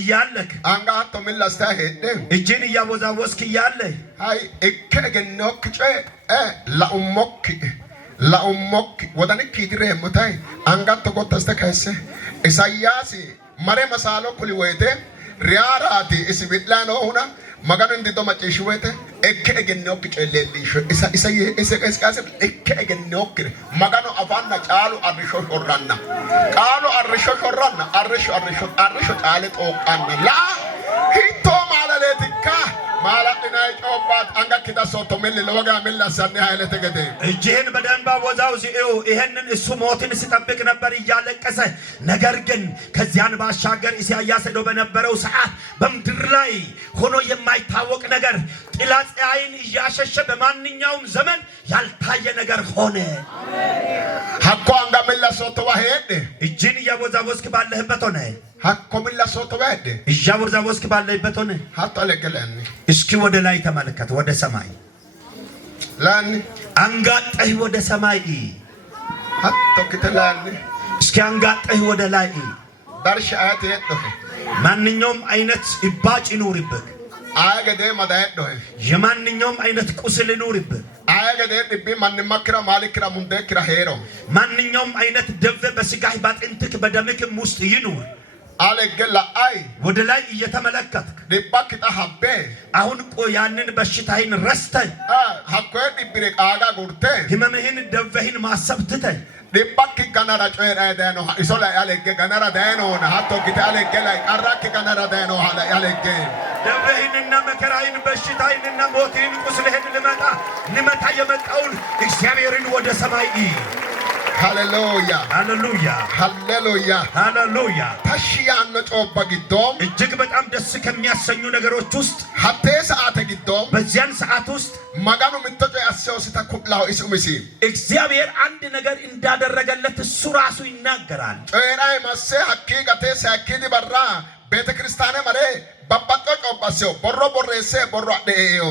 እያለክ አንጋ አቶ ሚላስታ ሄደ እጄን እያወዛወዝክ እያለህ አይ እከገኖክ ላኡሞክ ወደንክ ይድሬ ሙታይ አንጋት ተቆተስተ ከሰ ኢሳያስ መሬ መሳሎ ኩሊ ወይቴ ሪያራቲ እስቢላኖ ሁና መጋኑ እንዲቶ ማጨሽወተ እከገኖክ ጨለልሽ ኢሳያስ እከገኖክ መጋኑ አፋና ጫሉ አርሾ ሾራና ቃሉ አርሾ ሾራና አርሾ ጫለ ጦቃና ላ ሂቶ ማለለትካ ማላጥና ጮባት አንጋኪታ ሶቶ ምን ለወጋ ምን ለሰነ ኃይለ ተገደ እጅህን በደንብ አወዛውዝ። ይሄንን እሱ ሞትን ሲጠብቅ ነበር እያለቀሰ። ነገር ግን ከዚያን ባሻገር ኢሳያስ ሄዶ በነበረው ሰዓት በምድር ላይ ሆኖ የማይታወቅ ነገር ጥላ ፀሐይን እያሸሸ በማንኛውም ዘመን ያልታየ ነገር ሆነ። ሀኮ አንጋ ምን ለሶቶ ዋሄድ እጅን እያወዛወዝክ ባለህበት ሆነ። ሀኮ ምን ለሶቶ ዋሄድ እያወዛወዝክ ባለህበት ሆነ። ሀቶ ለገለኒ እስኪ ወደ ላይ ተመልከት፣ ወደ ሰማይ ላኒ አንጋጠህ ወደ ሰማይ ሀቶ ከተላኒ እስኪ አንጋጠህ ወደ ላይ ዳርሽ አያት የጥፍ ማንኛውም አይነት እባጭ ይኑርብህ። አያገደ መዳየዶ የማንኛውም አይነት ቁስል ይኑርብህ። አያገደ ድቢ ማንማክራ ማልክራ ሙንደክራ ሄሮ ማንኛውም አይነት ደዌ በስጋህ ባጥንትህ በደምክም ውስጥ ይኑር። አለገላ አይ ወደ ላይ እየተመለከትክ ዲባክታ ሀቤ አሁን ያንን በሽታህን ረስተህ ሀኮ ዲብሬ ቃጋ ጉርቴ ህመምህን ደዌህን ማሰብ ትተህ ዲባክ ጋናራ ጮራ ዳኖ ኢሶላ ያለገ ጋናራ ዳኖ ሀቶ ጊታ አለገ ላይ አራክ ጋናራ ዳኖ ያለገ ደብረህንና መከራህን በሽታህንና ሞትህን ቁስልህን ልመታ የመጣውን እግዚአብሔርን ወደ ሰማይ ሃሌሉያ ሃሌሉያ ሃሌሉያ ሃሌሉያ። ታሽያነ ጮባ ጊዶም እጅግ በጣም ደስ ከሚያሰኙ ነገሮች ውስጥ ሀቴ ሰዓተ ጊዶም በዚያን ሰዓት ውስጥ ማጋኑ ምትጮ ያሰው ሲተኩላው ኢሱምሲ እግዚአብሔር አንድ ነገር እንዳደረገለት እሱ ራሱ ይናገራል። ጮራይ ማሴ ሐቂቀቴ ሳኪዲ በራ ቤተ ክርስቲያኔ ማሬ ባባጦ ጮባሰው ቦሮ ቦሬሴ ቦሮ አደዮ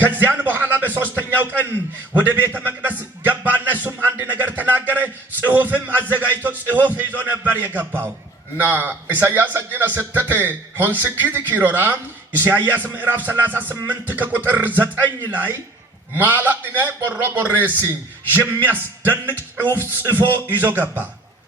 ከዚያን በኋላ በሶስተኛው ቀን ወደ ቤተ መቅደስ ገባና እሱም አንድ ነገር ተናገረ። ጽሑፍም አዘጋጅቶ ጽሑፍ ይዞ ነበር የገባው እና ኢሳይያስ አጅና ሰተተ ሆንስኪቲ ኪሮራ ኢሳይያስ ምዕራፍ 38 ከቁጥር 9 ላይ ማላዲነ ቦሮ ቦሬሲ የሚያስደንቅ ጽሑፍ ጽፎ ይዞ ገባ።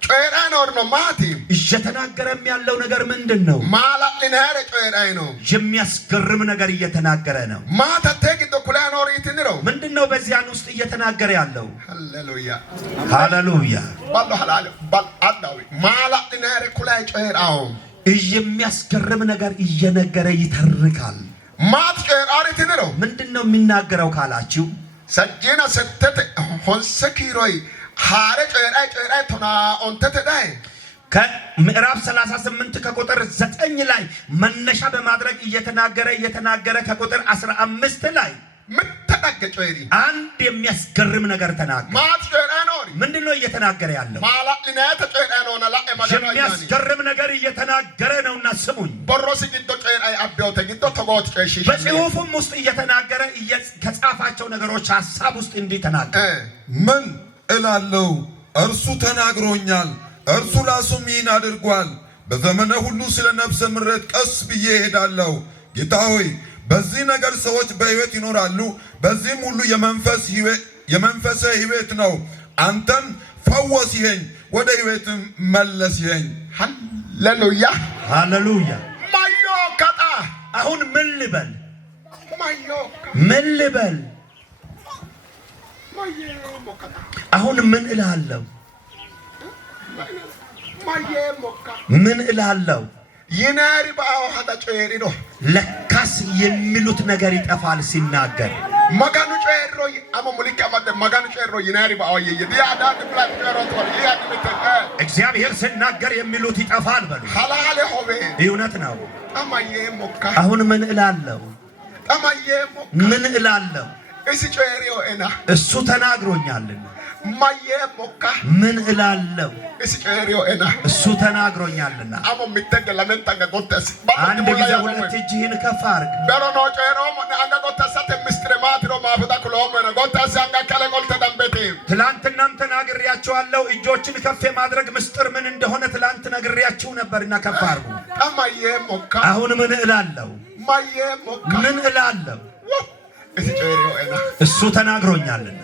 ጮራይ ነው ማቲ እየተናገረም ያለው ነገር ምንድነው? ማላዲነ ጮራይ ነው። የሚያስገርም ነገር እየተናገረ ነው። ማታቴ ጊዶ ኩላ ነው ይትንረው ምንድነው በዚያን ውስጥ እየተናገረ ያለው? ሃሌሉያ ሃሌሉያ ባሎ ሃላለ ባልአዳዊ ማላዲነ ኩላ ጮራው የሚያስገርም ነገር እየነገረ ይተርካል። ማት ጮራው ይትንረው ምንድነው የሚናገረው ካላችሁ ሰጂና ሰተተ ሆንሰኪሮይ ሃረ ጮራይ ቶና ኦንተተ ዳይ ከምዕራፍ 38 ከቁጥር 9 ላይ መነሻ በማድረግ እየተናገረ ከቁጥር 15 ላይ ምትተቀ ጮሪ አንድ የሚያስገርም ነገር ተናገረ። ማት ጮራይ ነው። ምንድነው እየተናገረ ያለው? ማላዲነ ጮራይ ነው ላ የሚያስገርም ነገር እየተናገረ ነውና ስሙኝ። ቦሮስ ጊዶ ጮራይ አብዮተ ጊዶ ተጎት ጨሺ በጽሑፉም ውስጥ እየተናገረ ከጻፋቸው ነገሮች ሐሳብ ውስጥ እንዲህ ተናገረ። ምን እላለሁ? እርሱ ተናግሮኛል፣ እርሱ ራሱም ይህን አድርጓል። በዘመነ ሁሉ ስለ ነፍሰ ምሕረት ቀስ ብዬ እሄዳለሁ። ጌታ ሆይ በዚህ ነገር ሰዎች በሕይወት ይኖራሉ። በዚህም ሁሉ የመንፈሰ ሕይወት ነው። አንተም ፈወስኸኝ፣ ወደ ሕይወትም መለስኸኝ። ሃሌሉያ ሃሌሉያ። ማዮ ከጣ አሁን ምን ልበል? ምን ልበል? አሁን ምን እላለሁ? ምን እላለሁ? ይናሪ ባው ሀዳ ጮሪ ነው። ለካስ የሚሉት ነገር ይጠፋል ሲናገር። ማጋኑ ጮሮ አሞ ሙሊካ ማደ ማጋኑ ጮሮ ይናሪ ባው የዲያዳ ድብላት ጮሮ እግዚአብሔር ሲናገር የሚሉት ይጠፋል በሉ። ሐላለ ሆቤ እውነት ነው። አማዬ ሞካ አሁን ምን እላለሁ? አማዬ ሞካ ምን እላለሁ? እሱ ጮሪዮ እና እሱ ተናግሮኛልና። ማዬ ሞካ ምን እላለሁ? እሱ ጮሪዮ እና እሱ ተናግሮኛልና። አሞ ሚተገለመን ታገቆተስ አንድ ጊዜ ሁለት እጅህን ከፍ አድርግ። በሮኖ ጮሮ አንጋቆተሰተ ምስጥረ ማትሮ ማፍዳ ክሎም እና ጎተሰ አንጋከለ ቆልተ ደንበቴ ትላንትናም ተናግሬያችኋለሁ። እጆችን ከፍ የማድረግ ምስጥር ምን እንደሆነ ትላንት ነግሬያችሁ ነበርና ከፍ አድርጉ። አማዬ ሞካ አሁን ምን እላለሁ? ማዬ ሞካ ምን እላለሁ? እሱ ጮሪዮ እና እሱ ተናግሮኛልና።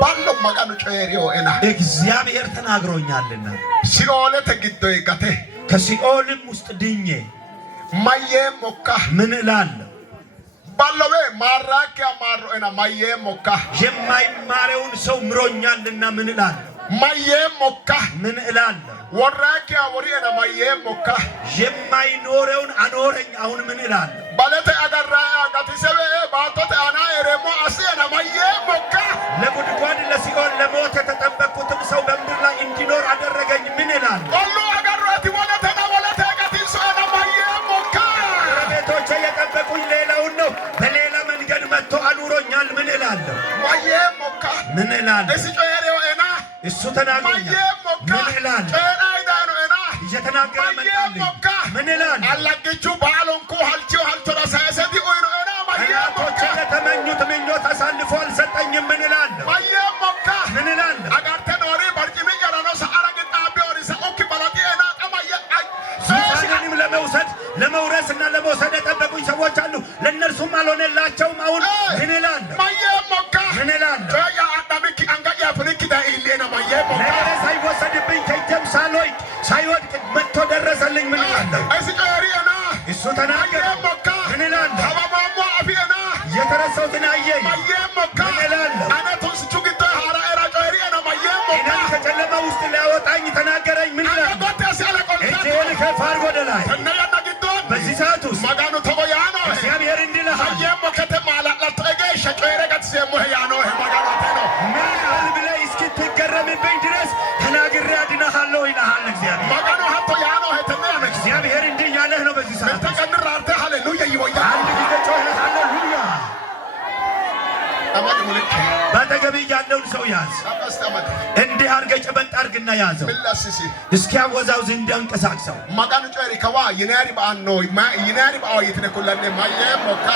ባሎ ማጋኑ ጮሪዮ እና እግዚአብሔር ተናግሮኛልና። ሲኦል ተግዶ ይቀቴ ከሲኦልም ውስጥ ድኜ ማዬ ሞካ ምን እላለሁ? ባሎቤ ማራኪያ ማሮ እና ማዬ ሞካ የማይማረውን ሰው ምሮኛልና ምን እላለሁ? ማዬ ሞካ ምን እላለሁ? ወራኪያ ወሪና ማዬ ሞካ የማይኖረውን አኖረኝ አሁን ምን እላለሁ? ባለተ አገራ አጋቲሰበ ባቶተ አና ኤሬሞ አሲና ማዬ ሞካ ለጉድጓድ ለሲኦል ለሞት የተጠበቁትም ሰው በምድር ላይ እንዲኖር አደረገኝ ምን እላለሁ? ሁሉ አገራቲ ወለተ ወለተ አጋቲሶ አና ማዬ ሞካ ቤቶቼ የጠበቁኝ ሌላውን ነው፣ በሌላ መንገድ መጥቶ አኑሮኛል ምን እላለሁ? ማዬ ሞካ ምን እላለሁ? እሱ ጮሪዮ እና እሱ ተናግሮኛል ምን እላለሁ? ጮራይዳኖ እና እየተናገረ መጣልኝ ምን እላለሁ? አላግቹ ባሎንኩ ሀልቺው ሀልቾራ ሳያሰዲ ኦይሮ እና ማዬ ሞካ የተመኙት ምኞት አሳልፎ አልሰጠኝም ምን እላለሁ? ማዬ ሞካ ምን እላለሁ? አጋርተ ኖሪ በርጭሚ ጀራኖ ሰአራ ግጣ ቢኦሪ ሰኦኪ ባላቲ እና ቀማየ ዙፋኔንም ለመውረስና ለመውሰድ የጠበቁኝ ሰዎች አሉ፣ ለእነርሱም አልሆነላቸውም። አሁን ምን እላለሁ? ማዬ ሞካ ምን እላለሁ? ያ አዳምኪ አንጋያ ፍልኪ ዳኢሌና ማዬ ሞካ ነገሬ ሳይወሰድብኝ ከእጄም ሳይወድቅ መጥቶ ደረሰልኝ ምን እላለሁ? እሱ ጮሪና እሱ ተናገረ ምን እላለሁ? ሀባባሞ አፊና የተረሳሁትን አየኝ ማዬ ሞካ ምን እላለሁ? አነቱን ስቹ ግቶ ሀራ ኤራ ጮሪና ማዬ ሞካ እኔን ከጨለማ ውስጥ ሊያወጣኝ ተናገረኝ ምን እላለሁ? አጋጎተ ሲያለ ቆልታ እጄን ከፍ አድርጎ ወደ ላይ እነያና ግዶን በዚህ ሰዓት ውስጥ ማጋኑ ተጎያኖ አማት ሙልክ ባጠገብ ያለውን ሰው ያዝ። አስተማት እንዲህ አድርገህ ጨበጥ አድርግና ያዘው። ብላስሲ እስኪ አወዛውዝ እንዲያንቀሳቅሰው ማጋኑ ጨሪ ከዋ ይናሪ ባኖ ይናሪ ባው ይተነኩላኔ ማየሞካ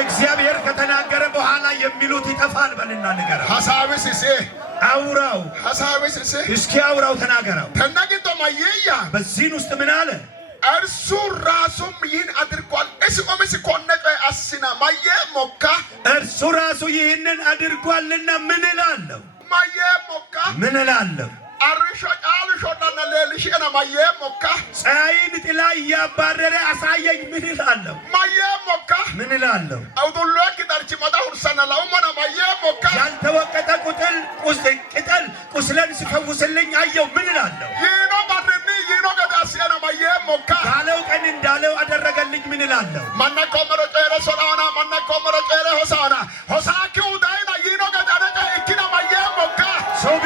እግዚአብሔር ከተናገረ በኋላ የሚሉት ይጠፋል በልና ነገር ሐሳብስሲ አውራው ሐሳብስሲ እስኪ አውራው ተናገረው። ተናግቶ ማየያ በዚህን ውስጥ ምን አለ? እርሱ ራሱም ይህን አድርጓል። እስቆምስ ኮነቀ አስና ማየሞካ እርሱ ራሱ ይህንን አድርጓልና ምን እላለሁ? ማየሞካ ምን እላለሁ? አርሾ ቃልሾና ለልሽና ማየሞካ ፀሐይን ጥላ እያባረረ አሳየኝ ምን እላለሁ? ማየሞካ ምን እላለሁ? አውዱሎ ከዳርቺ ማዳ ሁርሰና ላውማና ማየሞካ ያልተወቀጠ ቅጠል ቁስለን ሲፈውስልኝ አየው ምን እላለሁ? ይኖ ባድርኒ ይኖ ገዳሲና ማየሞካ ባለው ቀን እንዳለው አደረገልኝ ምን እላለሁ? ማናኮ መረጨረ ሶላና ማናኮ መረጨረ ሆሳና ሆሳኪው ዳይና ይኖ ገዳረጨ እኪና ማየሞካ ሰው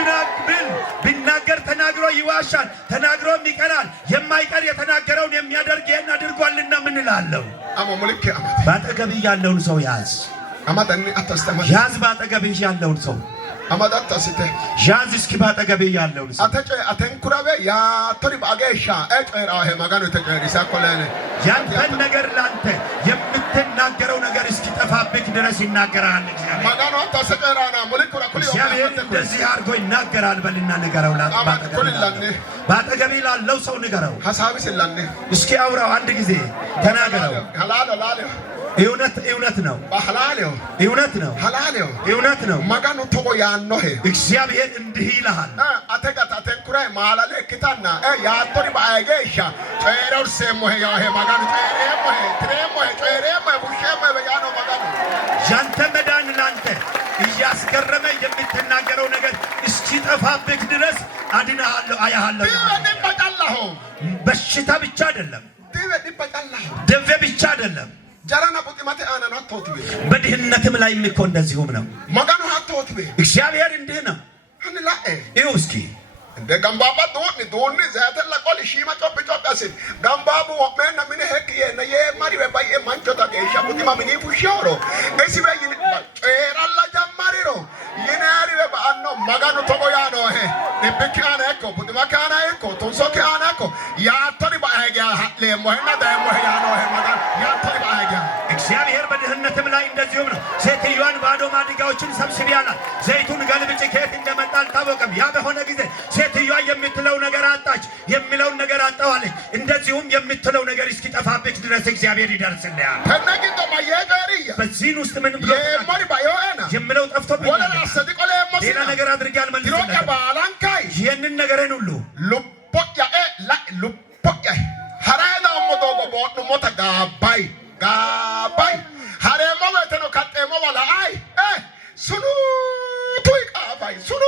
ቢናገር ተናግሮ ይዋሻል፣ ተናግሮም ይቀራል። የማይቀር የተናገረውን የሚያደርግ ይህን አድርጓልና ምን እላለሁ? አሞ ሙልክ አማት ባጠገብ ያለውን ሰው ያዝ። አማታኒ አታስተማር ያዝ ባጠገብ ያለውን ሰው አማዳታ ሲተ ያዝ እስኪ ባጠገብ ያለውን ሰው አተንኩራበ ያ ቶሪ ባገሻ እጨራ ማጋኑ ተቀሪሳ ኮለነ ያንተን ነገር ላንተ የምትናገረው ነገር እስኪጠፋብህ ድረስ ይናገራል እግዚአብሔር። ማጋኑ ተሰቀራና ሙልኩራ ኩሊ እግዚአብሔር እንደዚህ አድርጎ ይናገራል በልና ንገረው። ባጠገብ ላለው ሰው ንገረው። ሐሳብስ ይላል እስኪ አውራው አንድ ጊዜ ተናገረው። ሐላል ሐላል እውነት ነው። በሐላልው እውነት ነው። ሐላልው እውነት ነው። ማጋኑ ተቆ ያኖሄ እግዚአብሔር እንዲህ ይልሃል። አተጋታ ተንኩራይ ማላለ ክታና ያቶሪ ባገሻ ጨረው ሰሞሄ ያሄ ማጋኑ ጨረሞሄ ትሬሞሄ ጨረሞሄ ቡሸሞሄ በያኖ ማጋኑ ያንተ መዳን ላንተ እያስገረመ የምትናገረው ነገር እስኪጠፋብህ ድረስ አድናለሁ አያለሁ። በጣላሁ በሽታ ብቻ አይደለም፣ ደዌ ብቻ አይደለም፣ ጃራና ቁጥማቴ አናና ተውትቤ በድህነትም ላይ እኮ እንደዚሁም ነው። ማጋኑ ሀተውትቤ እግዚአብሔር እንዲህ ነው። አንላኤ ይኸው እስኪ እንደ ጋምባባ ዶኒ ዘያተላ ቆል ሺማ ጮፕ ጮፕ ጋምባቡ ወመና ምን ሄክ የነየ ማሪ በባይ ማንቾታ ገሻ ቁጥማ ምን ይፉሽሮ እሲ በይን ጨራላ ጀማሪሮ ይናሪ በአኖ ማጋኑ ተቆያ ነው ሄ ንብካና እኮ ቁጥማ ካና እኮ ቶንሶ ካና እኮ ያቶሪ ባይጋ ለሞህና ዳይሞህ ያ ነው ሄ ማጋኑ ያቶሪ ባይጋ እግዚአብሔር በድህነትም ላይ እንደዚሁም ነው። ሴትዮዋን ባዶ ማድጋዎችን ሰብስቢ አላት። ዘይቱን ገልብጭ ከየት እንደመጣ አልታወቀም። ያ በሆነ ጊዜ ሴትዮዋ የምትለው ነገር አጣች፣ የሚለውን ነገር አጣዋለች። እንደዚሁም የምትለው ነገር እስኪጠፋብህ ድረስ እግዚአብሔር ይደርስልሃል። ተነግቶ ማየጋሪያ በዚህን ውስጥ ምን ብሎ የማሪ ባዮና የምለው ጠፍቶብኝ ወላ አሰዲቆ ለሞስ ሌላ ነገር አድርጌ አልመልስም። ባላንካይ ይሄንን ነገርን ሁሉ ሉፖያ ሉፖያ ሀራና ሞዶጎ ቦኑ ሞታ ጋባይ ሀሬሞ ወተኖ ካጤሞ ወላ አይ ሱኑ ቱይ ቃባይ ሱኑ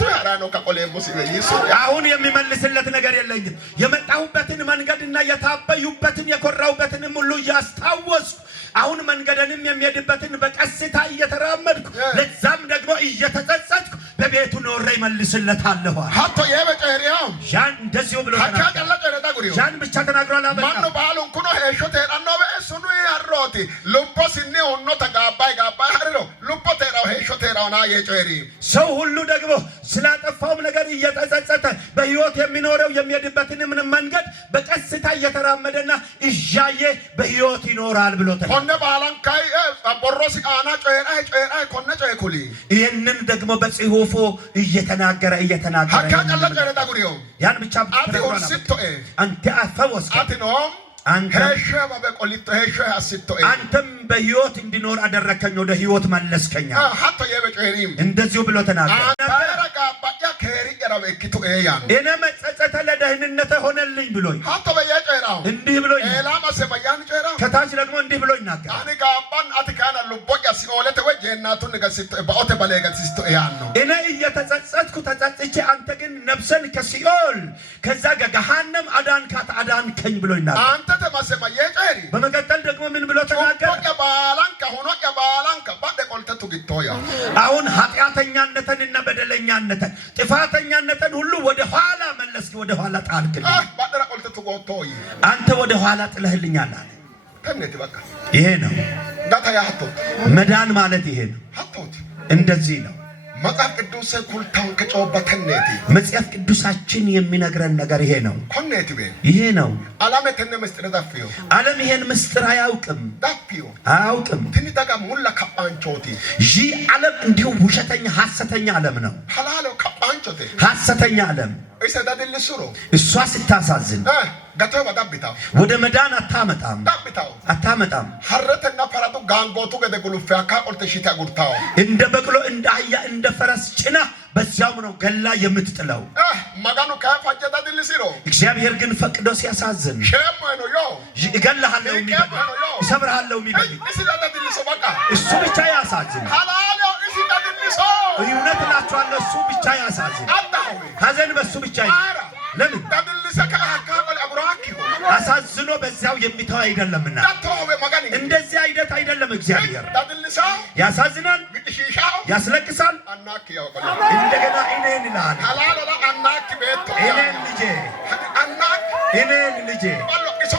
ቱይ ሀራኖ ከቆሌሞስ ይይሱ አሁን የሚመልስለት ነገር የለኝም። የመጣሁበትን መንገድና የታበዩበትን የኮራሁበትንም ሁሉ እያስታወስኩ አሁን መንገደንም የሚሄድበትን በቀስታ እየተራመድኩ ለዛም ደግሞ እየተጸጸትኩ በቤቱ ኖሬ ይመልስለታለሁ። ሀቶ የበጨሪያው ያን እንደዚሁ ብሎ ያን ብቻ ተናግሯል። ማኑ ባሉን ኩኖ ሄሾ ተራኖ በሱኑ ያሮቲ ሉፖስኒ ሆኖ ተጋባይ ሀሪሮ ሉፖ ተራው ሄሾ ተራውና የጨሪ ሰው ሁሉ ደግሞ ስላጠፋውም ነገር እየተጸጸተ በህይወት የሚኖረው የሚሄድበትን መንገድ በቀስታ እየተራመደና እያየ በህይወት ይኖራል ብሎ ኮነ ባላንካይ አቦሮሲ አና ጨራይ ኮነ ጨኩሊ ይሄንን ደግሞ በጽሁፉ እየተናገረ ሀካ ቀለ ጨረታ ጉሪዮ ያን ብቻ አቲ ኦርሲቶ አንተ አፈወስከ አትኖም አንተም በህይወት እንዲኖር አደረከኝ፣ ወደ ህይወት መለስከኝ። እንደዚሁ ብሎ ተናገረ። እኔ መጸጸተ ለደህንነተ ሆነልኝ ብሎኝ እንዲህ ብሎኝ ከታች ደግሞ እንዲህ ብሎ ይናገራል። እኔ እየተጸጸትኩ ተጸጽቼ አንተ ግን ነፍሰን ከሲኦል ከዛ ገሃነም አዳንከኝ ብሎ ይናገራል። በመቀጠል ደግሞ ምን ብሎ ተናገረ? አሁን ኃጢአተኛነትንና በደለኛነትን ጥፋተኛነትን ሁሉ ወደ ኋላ መለስክ፣ ወደ ኋላ ጣልክልኝ፣ አንተ ወደ ኋላ ጥለህልኛል አለ። ይሄ ነው መዳን ማለት፣ ይሄ ነው። እንደዚህ ነው። መጽሐፍ ቅዱስ ኩልታውን ከጮበተነቲ መጽሐፍ ቅዱሳችን የሚነግረን ነገር ይሄ ነው። ኮኔቲ ቤ ይሄ ነው። ዓለምተነ ምስጢር ዳፊዮ ዓለም ይሄን ምስጢር አያውቅም። ዳፊዮ አያውቅም። ትንታጋ ሙላ ከአንቾቲ ይህ ዓለም እንዲሁ ውሸተኛ ሐሰተኛ ዓለም ነው። ሐላሎ ከአንቾቲ ሐሰተኛ ዓለም እሰ ዳድልሱሮ እሷ ስታሳዝን ጋተው ባዳብታው ወደ መዳን አታመጣም። ዳብታው አታመጣም። ሐረተና ፈራቱ ጋንጎቱ ገደጉልፈ አካቆልተ ሽታ ጉርታው እንደ በቅሎ እንደ አህያ እንደ ፈረስ ጭና በዚያው ነው ገላ የምትጥለው። ማጋኑ ከፋጀ ዳድልሲሮ እግዚአብሔር ግን ፈቅዶ ሲያሳዝን ሸሞ ነው ዮ ይገላሃለው የሚበል ይሰብርሃለው የሚበል እሺ ዳድልሶ በቃ እሱ ብቻ ያሳዝን። ሐላሎ እሺ ዳድልሶ እውነት እላችኋለሁ እሱ ብቻ ያሳዝን። አዳው ሐዘን በሱ ብቻ ለምን ዳድልሰ ከአካቆል አብራኪ አሳዝኖ በዚያው የሚተው አይደለምና እንደዚህ አይነት አይደለም። እግዚአብሔር ያሳዝናል፣ ያስለቅሳል፣ እንደገና እኔን ይላል። እኔን ልጄ እሱ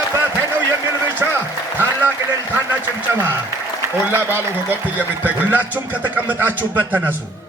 አባቴ ነው የሚል ብቻ ታላቅ እልልታና ጭብጨባ። ሁላችሁም ከተቀመጣችሁበት ተነሱ።